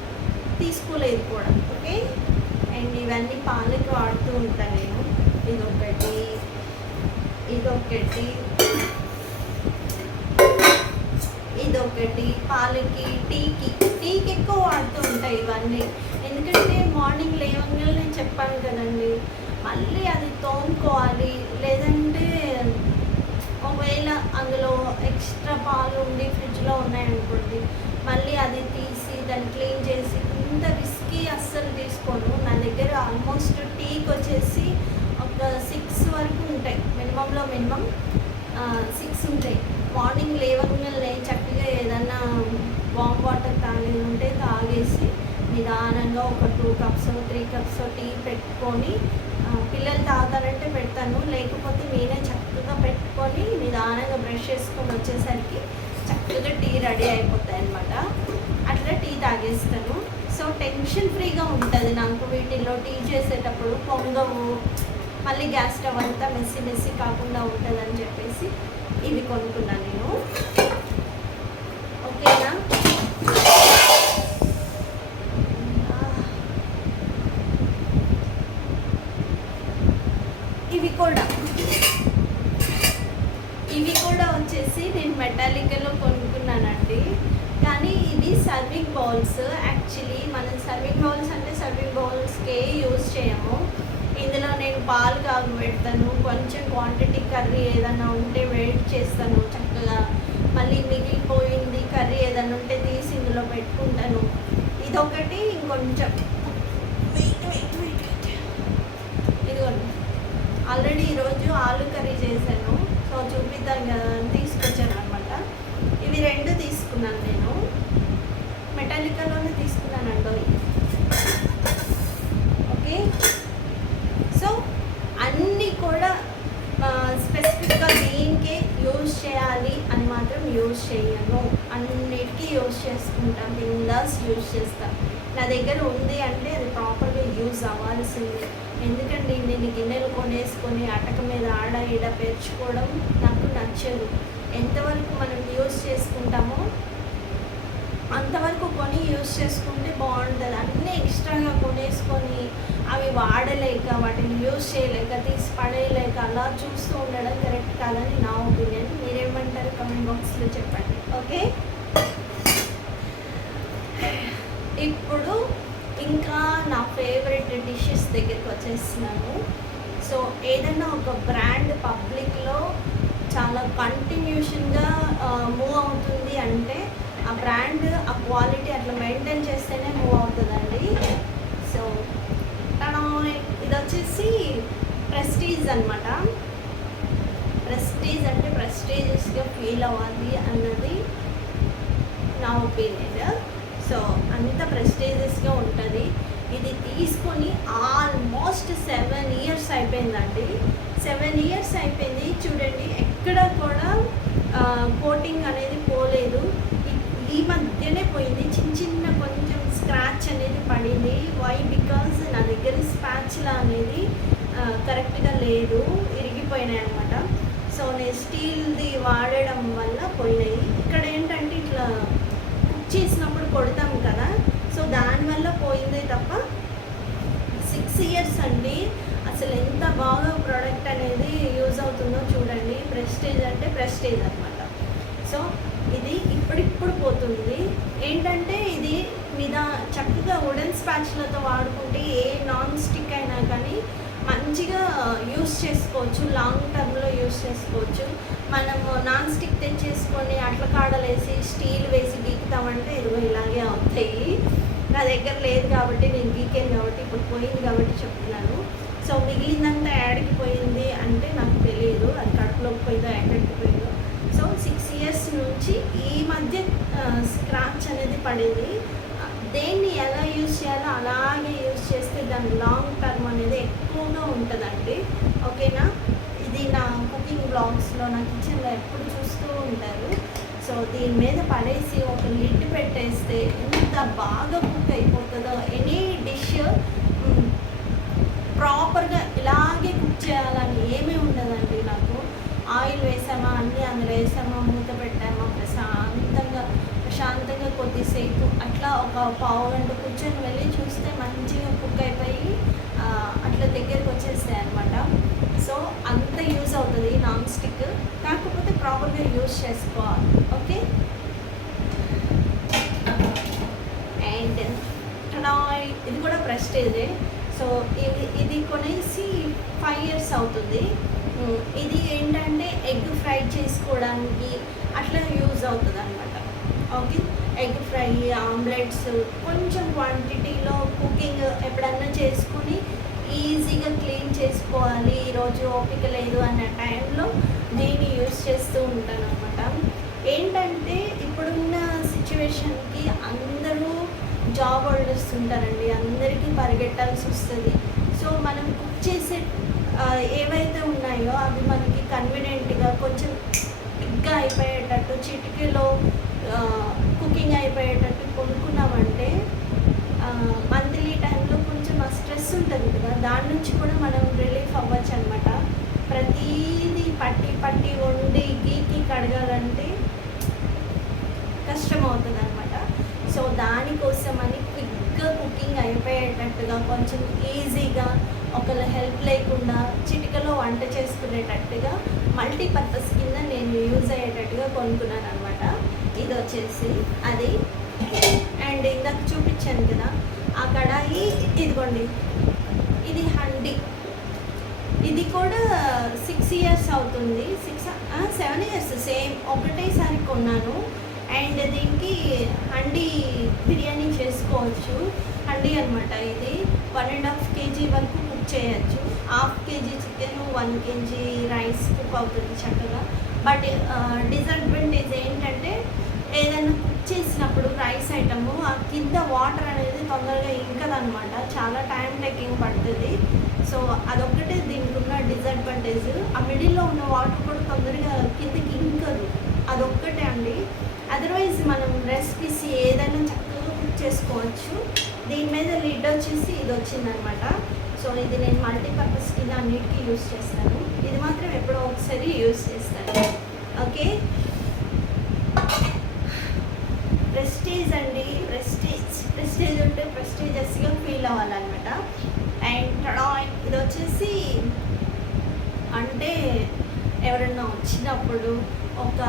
తీసుకోలేదు కూడా. ఓకే. అండ్ ఇవన్నీ పాలకి వాడుతూ ఉంటాను నేను. ఇదొకటి పాలకి, టీకి ఎక్కువ వాడుతూ ఉంటాయి ఇవన్నీ. ఎందుకంటే మార్నింగ్ లేవగానే నేను చెప్పాను కదండి, మళ్ళీ అది తోముకోవాలి. లేదంటే ఒకవేళ అందులో ఎక్స్ట్రా పాలు ఉండి ఫ్రిడ్జ్లో ఉన్నాయనుకోండి, మళ్ళీ అది తీసి దాన్ని క్లీన్ చేసి ఇంత రిస్కీ అస్సలు తీసుకోను. నా దగ్గర ఆల్మోస్ట్ టీకి వచ్చేసి ఒక 6 వరకు ఉంటాయి. మినిమంలో మినిమం 6 ఉంటాయి. మార్నింగ్ లేవగానే చక్కగా ఏదన్నా వామ్ వాటర్ తాగేది ఉంటే తాగేసి నిదానంగా ఒక 2 cups 3 cups టీ పెట్టుకొని, పిల్లలు తాగుతారంటే పెడతాను, లేకపోతే నేనే చక్కగా పెట్టుకొని నిదానంగా బ్రష్ చేసుకొని వచ్చేసరికి చక్కగా టీ రెడీ అయిపోతాయి అన్నమాట. అట్లా టీ తాగేస్తాను. సో టెన్షన్ ఫ్రీగా ఉంటుంది నాకు వీటిల్లో టీ చేసేటప్పుడు. పొంగవు, మళ్ళీ గ్యాస్ స్టవ్ అంతా మెస్సీ కాకుండా ఉంటుందని చెప్పేసి ఇవి కొనుక్కున్నాను నేను. ఓకేనా. ఇవి కూడా ఇవి కూడా వచ్చేసి నేను మెటాలికలో కొనుక్కున్నానండి. కానీ ఇది సర్వింగ్ బౌల్స్. యాక్చువల్లీ మనం సర్వింగ్ బౌల్స్ అంటే సర్వింగ్ బౌల్స్కే యూజ్ చేయము. ఇందులో నేను పాలు కాగబెడతాను, కొంచెం క్వాంటిటీ కర్రీ ఏదైనా ఉంటే వెయిట్ చేస్తాను చక్కగా. మళ్ళీ మిగిలిపోయింది కర్రీ ఏదైనా ఉంటే తీసి ఇందులో పెట్టుకుంటాను. ఇదొకటి, ఇంకొంచెం ఇదిగోండి. ఆల్రెడీ ఈరోజు ఆలు కర్రీ చేశాను, సో చూపిద్దాం కదా అని తీసుకొచ్చాను అనమాట. ఇవి 2 తీసుకున్నాను నేను, మెటాలికాలోనే తీసుకున్నానండి. ఓకే, సో అన్నీ కూడా స్పెసిఫిక్గా దీనికే యూజ్ చేయాలి అని మాత్రం యూజ్ చేయను. అన్నిటికీ యూజ్ చేసుకుంటాం, బిందాస్ యూజ్ చేస్తాం. నా దగ్గర ఉంది అంటే అది ప్రాపర్గా యూజ్ అవ్వాల్సింది. ఎందుకంటే నేను గిన్నెలు కొనేసుకొని అటక మీద ఆడ ఈడ పేర్చుకోవడం నాకు నచ్చదు. ఎంతవరకు మనం యూజ్ చేసుకుంటామో అంతవరకు కొని యూజ్ చేసుకుంటే బాగుంటుంది. అన్నీ ఎక్స్ట్రాగా కొనేసుకొని అవి వాడలేక, వాటిని యూజ్ చేయలేక, తీసి పడేయలేక అలా చూస్తూ ఉండడం కరెక్ట్ కాదని నా ఒపీనియన్. మీరేమంటారు కామెంట్ బాక్స్లో చెప్పండి. ఓకే, ఇప్పుడు ఇంకా నా ఫేవరెట్ డిషెస్ దగ్గరికి వచ్చేస్తున్నాను. సో ఏదైనా ఒక బ్రాండ్ పబ్లిక్లో చాలా కంటిన్యూషన్గా మూవ్ అవుతుంది అంటే ఆ బ్రాండ్ ఆ క్వాలిటీ అట్లా మెయింటైన్ చేస్తేనే మూవ్ అవుతుందండి. సో ఇది వచ్చేసి ప్రెస్టీజ్ అనమాట. ప్రెస్టీజ్ అంటే ప్రెస్టీజియస్గా ఫీల్ అవ్వాలి అన్నది నా ఒపీనియన్. సో అంత ప్రెస్టీజియస్గా ఉంటుంది. ఇది తీసుకొని ఆల్మోస్ట్ 7 years అయిపోయిందండి. 7 years అయిపోయింది. చూడండి, ఎక్కడ కూడా కోటింగ్ అనేది పోలేదు. ఈ మధ్యనే పోయింది. చిన్న కొంచెం స్క్రాచ్ అనేది పడింది. వై? బికాజ్ నా దగ్గర స్పాచులా అనేది కరెక్ట్గా లేదు, ఇరిగిపోయినాయి అనమాట. సో నేను స్టీల్ది వాడడం వల్ల పోయినాయి. ఇక్కడ ఏంటంటే ఇట్లా కుక్ చేసినప్పుడు కొడతాం కదా, సో దానివల్ల పోయిందే తప్ప 6 years అండి. అసలు ఎంత బాగా ప్రోడక్ట్ అనేది యూజ్ అవుతుందో చూడండి. ప్రెస్టీజ్ అంటే ప్రెస్టీజ్ అనమాట. సో ఇది ఇప్పుడిప్పుడు పోతుంది. ఏంటంటే ఇది మీద చక్కగా వుడెన్ స్పాచ్లతో వాడుకుంటే ఏ నాన్ స్టిక్ అయినా కానీ మంచిగా యూస్ చేసుకోవచ్చు, లాంగ్ టర్మ్లో యూస్ చేసుకోవచ్చు. మనము నాన్ స్టిక్ తెచ్చేసుకొని అట్ల కాడలేసి స్టీల్ వేసి గీకుతామంటే ఇదిగో ఇలాగే అవుతాయి. నా దగ్గర లేదు కాబట్టి నేను గీకాను కాబట్టి ఇప్పుడు పోయింది కాబట్టి చెప్తున్నాను. సో మిగిలిందంతా యాడికి పోయింది అంటే నాకు తెలియదు, అది కడుపులోకి పోయిందో ఎక్కడికి పోయిందో. సో 6 years నుంచి ఈ మధ్య స్క్రాచ్ అనేది పడింది. దేన్ని ఎలా యూజ్ చేయాలో అలాగే యూజ్ చేస్తే దాని లాంగ్ టర్మ్ అనేది ఎక్కువగా ఉంటుందండి. ఓకేనా? ఇది నా కుకింగ్ బ్లాగ్స్లో, నా కిచెన్లో ఎప్పుడు చూస్తూ ఉంటారు. సో దీని మీద పడేసి ఒక లిడ్ పెట్టేస్తే ఎంత బాగా కుక్ అయిపోతుందో. ఎనీ డిష్ ప్రాపర్గా ఇలాగే కుక్ చేయాలని ఏమీ ఉండదండి. నాకు ఆయిల్ వేసామా, అన్నీ అందులో వేసామా, మూత పెట్టామా, ప్రశాంతంగా కొద్దిసేపు అట్లా ఒక పావు గంట కూర్చొని వెళ్ళి చూస్తే మంచిగా కుక్ అయిపోయి అట్లా దగ్గరికి వచ్చేస్తాయి అనమాట. సో అంత యూజ్ అవుతుంది నాన్ స్టిక్, కాకపోతే ప్రాపర్గా యూజ్ చేసుకోవాలి. ఓకే, అండ్ ఇది కూడా ప్రెస్టేజే. సో ఇది కొనేసి 5 years అవుతుంది. ఇది ఏంటంటే ఎగ్ ఫ్రై చేసుకోవడానికి అట్లా యూజ్ అవుతుంది అనమాట. ఓకే, ఎగ్ ఫ్రై, ఆమ్లెట్స్, కొంచెం క్వాంటిటీలో కుకింగ్ ఎప్పుడన్నా చేసుకొని ఈజీగా క్లీన్ చేసుకోవాలి, ఈరోజు ఓపిక లేదు అన్న టైంలో దీన్ని యూజ్ చేస్తూ ఉంటాను అనమాట. ఏంటంటే ఇప్పుడున్న సిచ్యువేషన్కి అందరూ జాబ్ హోల్డర్స్ ఉంటారండి, అందరికీ పరిగెట్టాల్సి వస్తుంది. సో మనం కుక్ చేసే ఏవైతే ఉన్నాయో అవి మనకి కన్వీనియంట్గా కొంచెం క్విక్గా అయిపోయేటట్టు, చిటికీలో కుకింగ్ అయిపోయేటట్టు కొనుక్కున్నామంటే మంత్లీ టైంలో కొంచెం ఆ స్ట్రెస్ ఉంటుంది కదా, దాని నుంచి కూడా మనం రిలీఫ్ అవ్వచ్చు అనమాట. ప్రతీది పట్టి వండి గీకి కడగాలంటే కష్టం అవుతుంది అనమాట. సో దానికోసమని క్విక్గా కుకింగ్ అయిపోయేటట్టుగా కొంచెం ఈజీగా ఒకళ్ళ హెల్ప్ లేకుండా చిటికలో వంట చేసుకునేటట్టుగా మల్టీపర్పస్ కింద నేను యూజ్ అయ్యేటట్టుగా కొనుక్కున్నాను అనమాట. ఇది వచ్చేసి అది. అండ్ ఇందాక చూపించాను కదా ఆ కడాయి, ఇదిగోండి ఇది హండి. ఇది కూడా 6 years అవుతుంది, 7 years సేమ్ ఒకటేసారి కొన్నాను. అండ్ దీనికి హండి బిర్యానీ చేసుకోవచ్చు. హండి అనమాట ఇది. 1.5 kg వరకు కుక్ చేయొచ్చు. 1/2 kg chicken, 1 kg rice cook అవుతుంది చక్కగా. బట్ డిసడ్వాంటేజ్ ఏంటంటే ఏదైనా కుక్ చేసినప్పుడు రైస్ ఐటము ఆ కింద వాటర్ అనేది తొందరగా ఇంకదనమాట, చాలా టైం టేకింగ్ పడుతుంది. సో అదొక్కటే దీనికి ఉన్న డిసడ్వాంటేజ్. ఆ మిడిల్లో ఉన్న వాటర్ కూడా తొందరగా కిందకి ఇంకదు, అదొక్కటే అండి. అదర్వైజ్ మనం రెసిపీస్ ఏదైనా చక్కగా కుక్ చేసుకోవచ్చు. దీని మీద లిడ్ వచ్చేసి ఇది వచ్చిందనమాట. సో ఇది నేను మల్టీపర్పస్ కింద అన్నిటికీ యూస్ చేస్తాను. ఇది మాత్రం ఎప్పుడో ఒకసారి యూస్ చేస్తాను. ఓకే, ప్రెస్టీజ్ అండి. ప్రెస్టీజ్ ఉంటే ప్రెస్టీజియస్గా ఫీల్ అవ్వాలన్నమాట. అండ్ ఇది వచ్చేసి అంటే ఎవరన్నా వచ్చినప్పుడు ఒక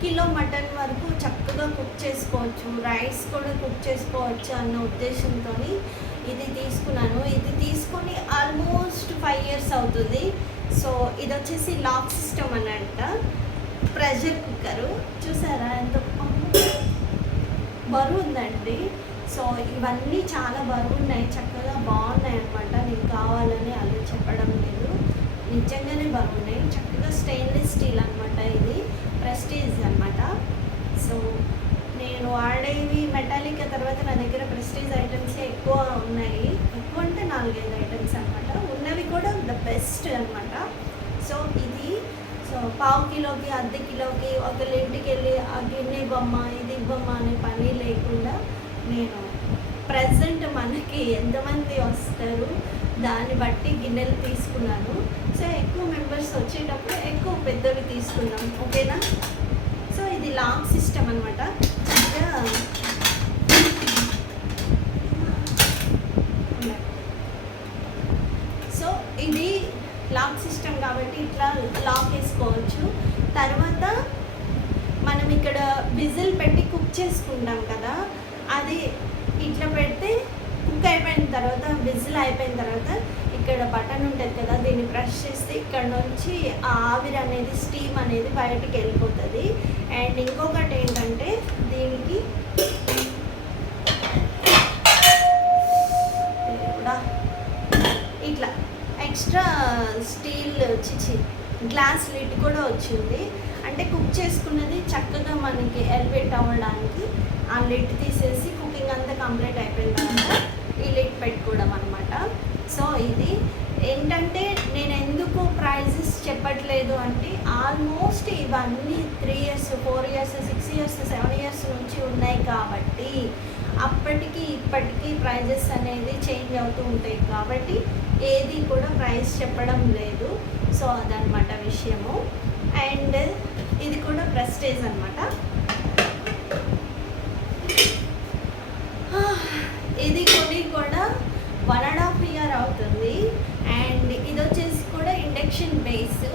కిలో మటన్ వరకు చక్కగా కుక్ చేసుకోవచ్చు, రైస్ కూడా కుక్ చేసుకోవచ్చు అన్న ఉద్దేశంతో ఇది తీసుకున్నాను. ఇది తీసుకొని ఆల్మోస్ట్ 5 years అవుతుంది. సో ఇది వచ్చేసి లాక్ సిస్టమ్ అని అంట. ప్రెషర్ కుక్కరు చూసారా ఎంత బరువు ఉందండి. సో ఇవన్నీ చాలా బరువు ఉన్నాయి, చక్కగా బాగున్నాయి అనమాట. నీకు కావాలని అలా చెప్పడం లేదు, నిజంగానే బరువు ఉన్నాయి. చక్కగా స్టెయిన్లెస్ స్టీల్ అనమాట, ఇది ప్రెస్టీజ్ అనమాట. సో నేను వాడేవి మెటాలిక్, తర్వాత నా దగ్గర ప్రెస్టీజ్ ఐటమ్సే ఎక్కువ ఉన్నాయి. ఎక్కువ అంటే 4-5 ఐటమ్స్ అనమాట. ఉన్నవి కూడా ద బెస్ట్ అనమాట. సో ఇది పావు కిలోకి, అర్ధ కిలోకి ఒకళ్ళ ఇంటికి వెళ్ళి ఆ గిన్నె బొమ్మ ఇది ఇవ్వమ్మ అనే పని లేకుండా నేను ప్రజెంట్ మనకి ఎంతమంది వస్తారు దాన్ని బట్టి గిన్నెలు తీసుకున్నాను. సో ఎక్కువ మెంబర్స్ వచ్చేటప్పుడు ఎక్కువ పెద్దవి తీసుకున్నాం. ఓకేనా. సో ఇది లాక్ సిస్టమ్ అనమాట. సో ఇది లాక్ సిస్టమ్ కాబట్టి ఇట్లా లాక్ వేసుకోవచ్చు. తర్వాత మనం ఇక్కడ విజిల్ పెట్టి కుక్ చేసుకుంటాం కదా, అది ఇట్లా పెడితే కుక్ అయిపోయిన తర్వాత, విజిల్ అయిపోయిన తర్వాత ఇక్కడ బటన్ ఉంటుంది కదా, దీన్ని ప్రెస్ చేస్తే ఇక్కడ నుంచి ఆ ఆవిరి అనేది, స్టీమ్ అనేది బయటికి వెళ్ళిపోతుంది. అండ్ ఇంకొకటి ఏంటంటే దీనికి ఇట్లా ఎక్స్ట్రా స్టీల్ గ్లాస్ లిడ్ కూడా వచ్చింది. అంటే కుక్ చేసుకున్నది చక్కగా మనకి ఎలివేట్ అవ్వడానికి ఆ లిడ్ తీసేసి కుకింగ్ అంతా కంప్లీట్ అయిపోయిన తర్వాత ఈ లిడ్ పెట్టుకోవడం అనమాట. సో ఇది ఏంటంటే నేను ఎందుకు ప్రైజెస్ చెప్పట్లేదు అంటే ఆల్మోస్ట్ ఇవన్నీ 3 years, 4 years, 6 years, 7 years నుంచి ఉన్నాయి కాబట్టి అప్పటికి ఇప్పటికీ ప్రైజెస్ అనేది చేంజ్ అవుతూ ఉంటాయి కాబట్టి ఏది కూడా ప్రైస్ చెప్పడం లేదు. సో అదనమాట విషయము. అండ్ ఇది కూడా ప్రెస్టేజ్ అనమాట. ఇది కొని కూడా 1.5 year అవుతుంది. అండ్ ఇది వచ్చేసి కూడా ఇండక్షన్ బేస్.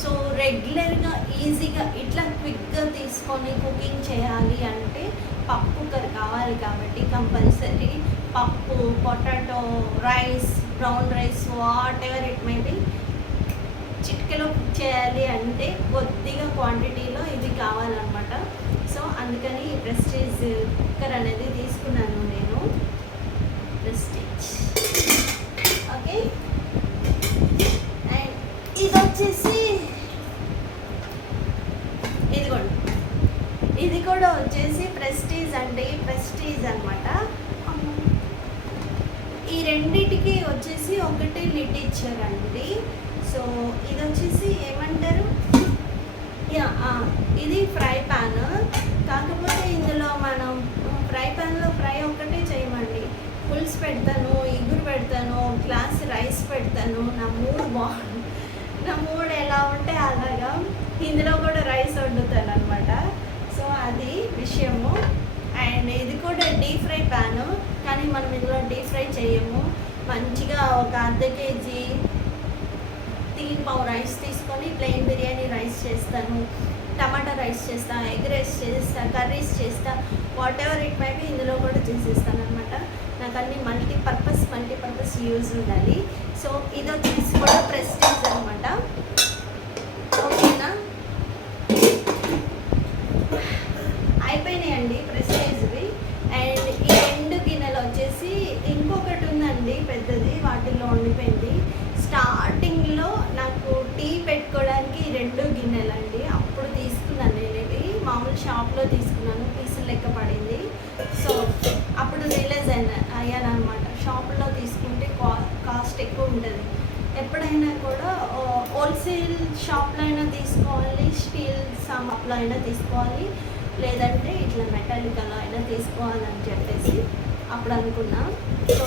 సో రెగ్యులర్గా ఈజీగా ఇట్లా క్విక్గా తీసుకొని కుకింగ్ చేయాలి అంటే పప్పు కుక్కర్ కావాలి కాబట్టి కంపల్సరీ పప్పు, potato, rice, brown rice, what ever it may be చిటికెలో కుక్ చేయాలి అంటే కొద్దిగా క్వాంటిటీలో ఇది కావాలన్నమాట. సో అందుకని ఈ ప్రెస్టీజ్ కుక్కర్ అనేది తీసుకున్నాను నేను. Prestige okay. అండ్ ఇది వచ్చేసి ఇదిగోండి, ఇది కూడా వచ్చేసి ప్రెస్టీజ్ అండి, ప్రెస్టీజ్ అనమాట. ఈ రెండిటికి వచ్చేసి ఒకటి లిడ్ ఇచ్చారండి. సో ఇది వచ్చేసి ఏమంటారు, ఇది ఫ్రై ప్యాన్. కాకపోతే ఇందులో మనం ఫ్రై ప్యాన్లో ఫ్రై ఒక్కటే చేయమండి, పులుసు పెడతాను, ఇగురు పెడతాను, గ్లాస్ రైస్ పెడతాను. నా మూడ్ ఎలా ఉంటే అలాగా ఇందులో కూడా రైస్ వండుతాను అనమాట. సో అది విషయము. అండ్ ఇది కూడా డీప్ ఫ్రై ప్యాను, కానీ మనం ఇందులో డీప్ ఫ్రై చేయము. మంచిగా ఒక అర్ధ కేజీ 3 పావు రైస్ తీసుకొని ప్లెయిన్ బిర్యానీ రైస్ చేస్తాను, టమాటా రైస్ చేస్తా, ఎగ్ రైస్ చేస్తా, కర్రీస్ చేస్తా, what ever it may be ఇందులో కూడా చేసేస్తాను అనమాట. నాకు అన్ని మల్టీపర్పస్ యూజ్ ఉండాలి. సో ఇది వచ్చేసి కూడా ప్రెస్టీజ్ అనమాట. ఓకేనా, అయిపోయినాయండి ప్రెస్టీజ్వి. అండ్ ఈ 2 గిన్నెలు వచ్చేసి ఇంకొకటి ఉందండి పెద్దది, వాటిల్లో ఉండిపోయింది. స్టార్టింగ్లో నాకు టీ పెట్టుకోవడానికి 2 గిన్నెలండి. అప్పుడు తీసుకున్నాను నేను ఇవి, మామూలు షాప్లో తీసుకున్నాను, పీసులు లెక్క పడింది. సో అప్పుడు రియలైజ్ అయ్యాను అనమాట, షాపులో తీసుకుంటే కాస్ట్ ఎక్కువ ఉంటుంది. ఎప్పుడైనా కూడా హోల్సేల్ షాప్లో అయినా తీసుకోవాలి, స్టీల్ షాప్లో అయినా తీసుకోవాలి, లేదంటే ఇట్లా మెటాలికలో అయినా తీసుకోవాలని చెప్పేసి అప్పుడు అనుకున్నా. సో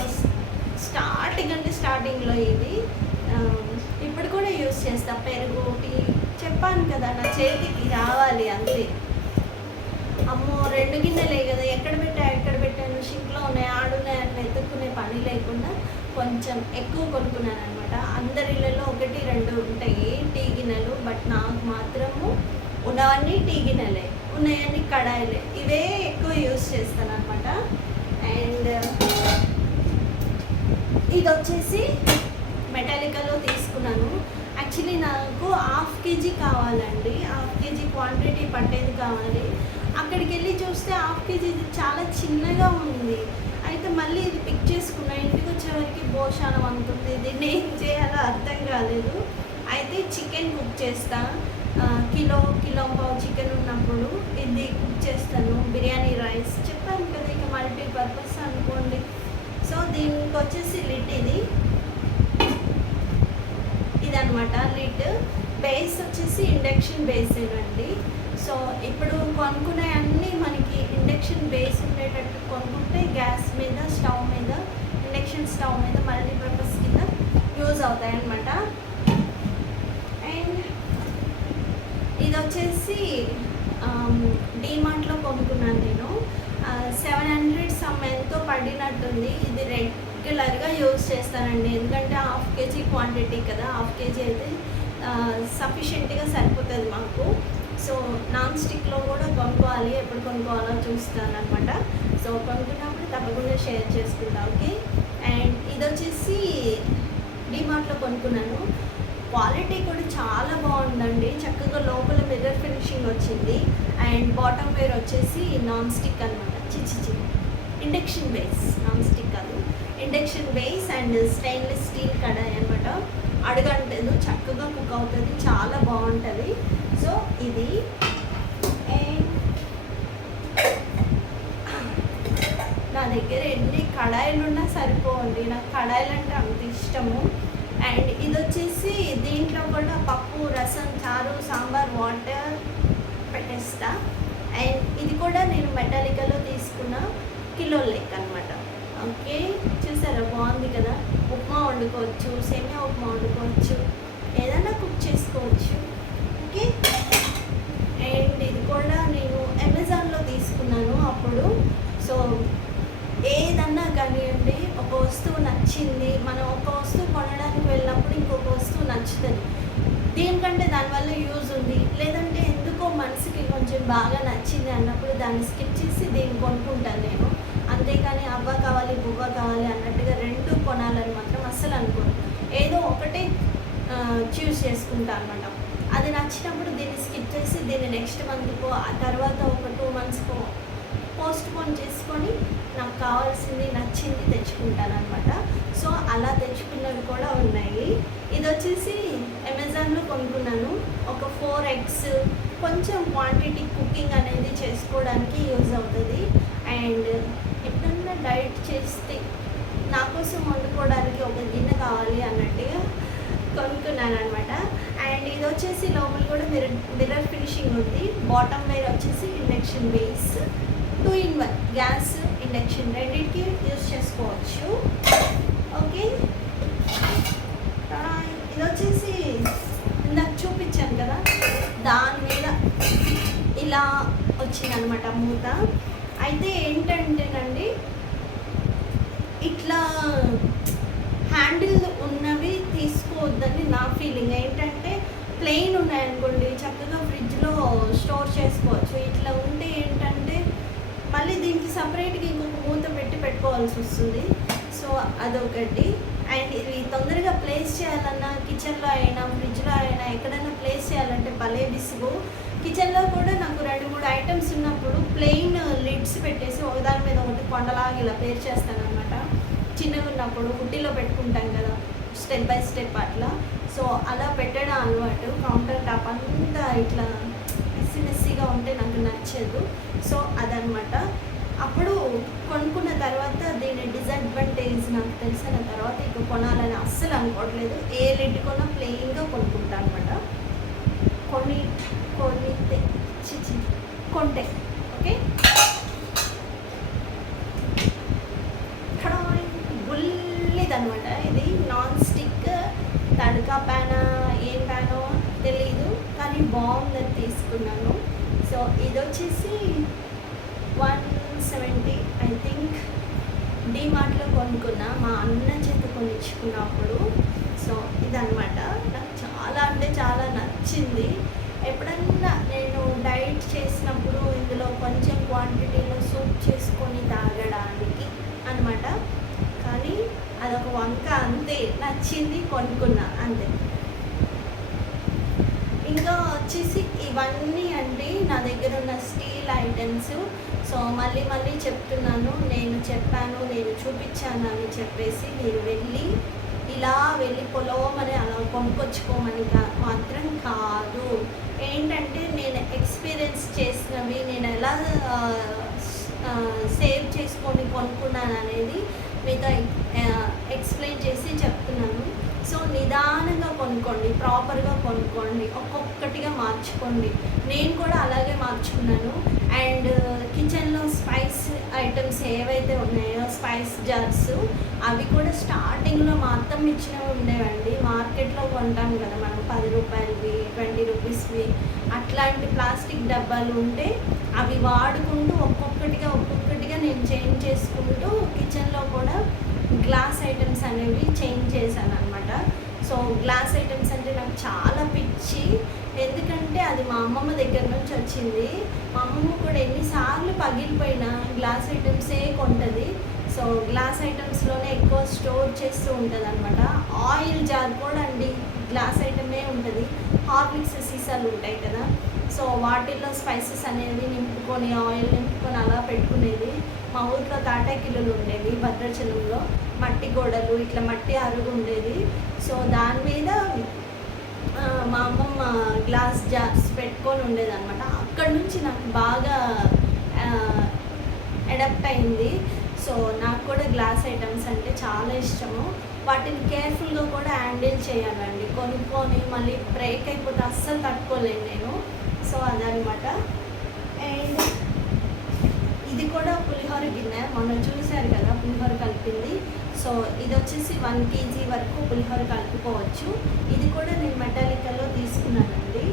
స్టార్టింగ్లో ఇది ఇప్పుడు కూడా యూస్ చేస్తా. పెరుగు, టీ చెప్పాను కదా, నా చేతికి రావాలి అంతే. అమ్మో 2 గిన్నెలే కదా, ఎక్కడ పెట్టాను, షింక్లో ఉన్నాయి, ఆడున్నాయి అట్లా ఎత్తుక్కునే పని లేకుండా కొంచెం ఎక్కువ కొనుక్కున్నాను అనమాట. అందరి ఇళ్ళలో 1-2 ఉంటాయి టీ గిన్నెలు, బట్ నాకు మాత్రము ఉన్నవన్నీ టీ గిన్నెలే, ఉన్నాయన్నీ కడాయిలే, ఇవే ఎక్కువ యూస్ చేస్తాను అనమాట. అండ్ ఇది వచ్చేసి మెటాలికాలో తీసుకున్నాను. యాక్చువల్లీ నాకు 1/2 కేజీ కావాలండి, 1/2 కేజీ క్వాంటిటీ పట్టేది కావాలి. అక్కడికి వెళ్ళి చూస్తే 1/2 కేజీ చాలా చిన్నగా ఉంది. అయితే మళ్ళీ ఇది పిక్ చేసుకున్నా, ఇంటికి వచ్చేవరకు భోషానం అనుకుంది, దీన్ని ఏం చేయాలో అర్థం కాలేదు. అయితే చికెన్ కుక్ చేస్తా, కిలో పావు చికెన్ ఉన్నప్పుడు ఇది కుక్ చేస్తాను. బిర్యానీ రైస్ చెప్పాను కదా, ఇక మల్టీపర్పస్ అనుకోండి. సో దీనికి వచ్చేసి లిడ్ ఇదనమాట. లిడ్ బేస్ వచ్చేసి ఇండక్షన్ బేసేనండి. సో ఇప్పుడు కొనుక్కునే అన్నీ మనకి ఇండక్షన్ బేస్ ఉండేటట్టు కొనుక్కుంటే గ్యాస్ మీద, స్టవ్ మీద, ఇండక్షన్ స్టవ్ మీద మల్టీపర్పస్ కింద యూజ్ అవుతాయి అన్నమాట. అండ్ ఇది వచ్చేసి డీమార్ట్లో కొనుక్కున్నాను నేను, 700 సమ్ ఎంతో పడినట్టుంది. ఇది రెగ్యులర్గా యూజ్ చేస్తానండి, ఎందుకంటే 1/2 కేజీ క్వాంటిటీ కదా, 1/2 కేజీ అయితే సఫిషియెంట్గా సరిపోతుంది మాకు. సో నాన్ స్టిక్లో కూడా కొనుక్కోవాలి, ఎప్పుడు కొనుక్కోవాలో చూస్తాను అనమాట. సో కొనుక్కున్నప్పుడు తప్పకుండా షేర్ చేసుకుంటా. ఓకే, అండ్ ఇది వచ్చేసి డీమార్ట్లో కొనుక్కున్నాను. క్వాలిటీ కూడా చాలా బాగుందండి, చక్కగా లోపల మిర్రర్ ఫినిషింగ్ వచ్చింది. అండ్ బాటమ్ వేర్ వచ్చేసి నాన్ స్టిక్ అనమాట, ఇండక్షన్ బేస్, నాన్ స్టిక్ కాదు, induction base. And stainless steel కడాయి అనమాట, అడుగంటదు, చక్కగా కుక్ అవుతుంది, చాలా బాగుంటుంది. సో ఇది నా దగ్గర ఎన్ని కడాయిలు ఉన్నా సరిపోవండి, నాకు కడాయిలు అంటే అంత ఇష్టము. అండ్ ఇది వచ్చేసి దీంట్లో కూడా పప్పు, రసం, చారు, సాంబార్, వాటర్ పెట్టేస్తా. అండ్ ఇది కూడా నేను మెటాలికాలో తీసుకున్న కిలో లెక్క అనమాట. ఓకే, చూసారా బాగుంది కదా, ఉప్మా వండుకోవచ్చు, సేమియా ఉప్మా వండుకోవచ్చు, ఏదైనా కుక్ చేసుకోవచ్చు. ఓకే, అండ్ ఇది కూడా నేను అమెజాన్లో తీసుకున్నాను అప్పుడు. సో ఏదన్నా కానివ్వండి, ఒక వస్తువు నచ్చింది, మనం ఒక వస్తువు కొనడానికి వెళ్ళినప్పుడు ఇంకొక వస్తువు నచ్చుతుంది, దీనికంటే దానివల్ల యూజ్ ఉంది, లేదంటే ఎందుకో మనసుకి కొంచెం బాగా నచ్చింది అన్నప్పుడు దాన్ని స్కిప్ చేసి దీన్ని కొనుక్కుంటాను నేను. అంతేకాని అవ్వ కావాలి, బువ్వ కావాలి అన్నట్టుగా 2 కొనాలని మాత్రం అస్సలు అనుకోను. ఏదో ఒకటే చూస్ చేసుకుంటాను అనమాట. అది నచ్చినప్పుడు దీన్ని స్కిప్ చేసి దీన్ని నెక్స్ట్ మంత్కో, ఆ తర్వాత ఒక 2 మంత్స్కో పోస్ట్ పోన్ చేసుకొని నాకు కావాల్సింది, నచ్చింది తెచ్చుకుంటాను అనమాట. సో అలా తెచ్చుకున్నవి కూడా ఉన్నాయి. ఇది వచ్చేసి అమెజాన్లో కొనుక్కున్నాను. ఒక 4 eggs, కొంచెం క్వాంటిటీ కుకింగ్ అనేది చేసుకోవడానికి యూజ్ అవుతుంది. అండ్ ఎప్పుడన్నా డైట్ చేస్తే నా కోసం వండుకోవడానికి ఒక గిన్నె కావాలి అన్నట్టుగా కొనుక్కున్నాను అనమాట. అండ్ ఇది వచ్చేసి లోపల కూడా మిర్రర్ ఫినిషింగ్ ఉంది. బాటమ్ వేర్ వచ్చేసి induction base, 2 in 1 gas, induction రెండింటికి యూజ్ చేసుకోవచ్చు. ఓకే, ఇది వచ్చేసి నాకు చూపించాను కదా, దాని మీద ఇలా వచ్చిందనమాట మూత. అయితే ఏంటంటేనండి, ఇట్లా హ్యాండిల్ ఉన్నవి తీసుకోవద్దని నా ఫీలింగ్. ఏంటంటే ప్లెయిన్ ఉన్నాయనుకోండి చక్కగా ఫ్రిడ్జ్లో స్టోర్ చేసుకోవచ్చు. ఇట్లా ఉంటే ఏంటంటే మళ్ళీ దీనికి సపరేట్గా ఇంకొక మూత పెట్టుకోవాల్సి వస్తుంది. సో అదొకటి. అండ్ ఇది తొందరగా ప్లేస్ చేయాలన్నా కిచెన్లో అయినా ఫ్రిడ్జ్లో అయినా ఎక్కడైనా ప్లేస్ చేయాలంటే భలే విసుగు. కిచెన్లో కూడా నాకు 2-3 ఐటమ్స్ ఉన్నప్పుడు ప్లెయిన్ లిడ్స్ పెట్టేసి ఒకదాని మీద ఒకటి కొండలాగా ఇలా పేరు చేస్తాను అనమాట. చిన్నగా ఉన్నప్పుడు హుడ్డీలో పెట్టుకుంటాం కదా స్టెప్ బై స్టెప్ అట్లా. సో అలా పెట్టడం అలవాటు. కౌంటర్ టాప్ అంతా ఇట్లా మెస్సీగా ఉంటే నాకు నచ్చదు. సో అదనమాట. అప్పుడు కొనుక్కున్న తర్వాత దీని డిసడ్వాంటేజ్ నాకు తెలిసిన తర్వాత ఇక కొనాలని అస్సలు అనుకోవట్లేదు. ఏ లిడ్ కొన్నా ప్లెయిన్గా కొనుక్కుంటాను అనమాట. కొంటే ఓకే. బుల్లిదనమాట. ఇది నాన్ స్టిక్ తడకా ప్యానా ఏం ప్యానో తెలీదు, కానీ బాగుందని తీసుకున్నాను. సో ఇది వచ్చేసి 170 ఐ థింక్. డీమార్ట్లో కొనుక్కున్నా, మా అన్న చేత కొనిచ్చుకున్నప్పుడు. సో ఇదనమాట. నాకు చాలా అంటే చాలా నచ్చింది. ఎప్పుడన్నా నేను డైట్ చేసినప్పుడు ఇందులో కొంచెం క్వాంటిటీలో సూప్ చేసుకొని తాగడానికి అనమాట. కానీ అదొక వంక అంతే. నచ్చింది, కొనుక్కున్నా అంతే. ఇంకా వచ్చేసి ఇవన్నీ అండి నా దగ్గర ఉన్న స్టీల్ ఐటమ్స్. సో మళ్ళీ చెప్తున్నాను, నేను చెప్పాను, నేను చూపించాను అని చెప్పేసి మీరు వెళ్ళి పొలవమని అలా కొనుక్కొచ్చుకోమని మాత్రం కాదు. ఏంటంటే నేను ఎక్స్పీరియన్స్ చేసినవి, నేను ఎలా సేవ్ చేసుకొని కొనుక్కున్నాను అనేది మీతో ఎక్స్ప్లెయిన్ చేసి చెప్తున్నాను. సో నిదానంగా కొనుక్కోండి, ప్రాపర్గా కొనుక్కోండి, ఒక్కొక్కటిగా మార్చుకోండి. నేను కూడా అలాగే మార్చుకున్నాను. అండ్ కిచెన్లో స్పైస్ ఐటమ్స్ ఏవైతే ఉన్నాయో స్పైస్ జార్స్, అవి కూడా స్టార్టింగ్లో మా అత్తమ్మ ఇచ్చినవి ఉండేవండి. మార్కెట్లో కొంటాం కదా మనం 10 రూపాయలవి 20 రూపీస్వి అట్లాంటి ప్లాస్టిక్ డబ్బాలు ఉంటే అవి వాడుకుంటూ ఒక్కొక్కటిగా నేను చేంజ్ చేసుకుంటూ కిచెన్లో కూడా గ్లాస్ ఐటమ్స్ అనేవి చేంజ్ చేశాను అనమాట. సో గ్లాస్ ఐటమ్స్ అంటే నాకు చాలా పిచ్చి. ఎందుకంటే అది మా అమ్మమ్మ దగ్గర నుంచి వచ్చింది. మా అమ్మమ్మ కూడా ఎన్నిసార్లు పగిలిపోయినా గ్లాస్ ఐటమ్సే కొంటుంది. సో గ్లాస్ ఐటమ్స్లోనే ఎక్కువ స్టోర్ చేస్తూ ఉంటుంది అనమాట. ఆయిల్ జార్ కూడా అండి గ్లాస్ ఐటమే ఉంటుంది. హార్లిక్స్ సీసాలు ఉంటాయి కదా, సో వాటిల్లో స్పైసెస్ అనేవి నింపుకొని ఆయిల్ నింపుకొని అలా పెట్టుకునేది. మా ఊరిలో తాటాకిల్లులు ఉండేవి భద్రాచలంలో, మట్టి గోడలు, ఇట్లా మట్టి అరుగు ఉండేది. సో దాని మీద మా అమ్మమ్మ గ్లాస్ జార్స్ పెట్టుకొని ఉండేది అనమాట. అక్కడి నుంచి నాకు బాగా అడాప్ట్ అయింది. సో నాకు కూడా గ్లాస్ ఐటమ్స్ అంటే చాలా ఇష్టము. వాటిని కేర్ఫుల్గా కూడా హ్యాండిల్ చేయాలండి. కొనుక్కొని మళ్ళీ బ్రేక్ అయిపోతే అస్సలు తట్టుకోలేను నేను. సో అదనమాట. అండ్ ఇది కూడా పులిహోర గిన్నె, మొన్న చూశారు కదా పులిహోర కలిపింది. సో ఇది వచ్చేసి 1 kg వరకు పులిహోర కలుపుకోవచ్చు. ఇది కూడా నేను మెటాలికల్లో తీసుకున్నానండి.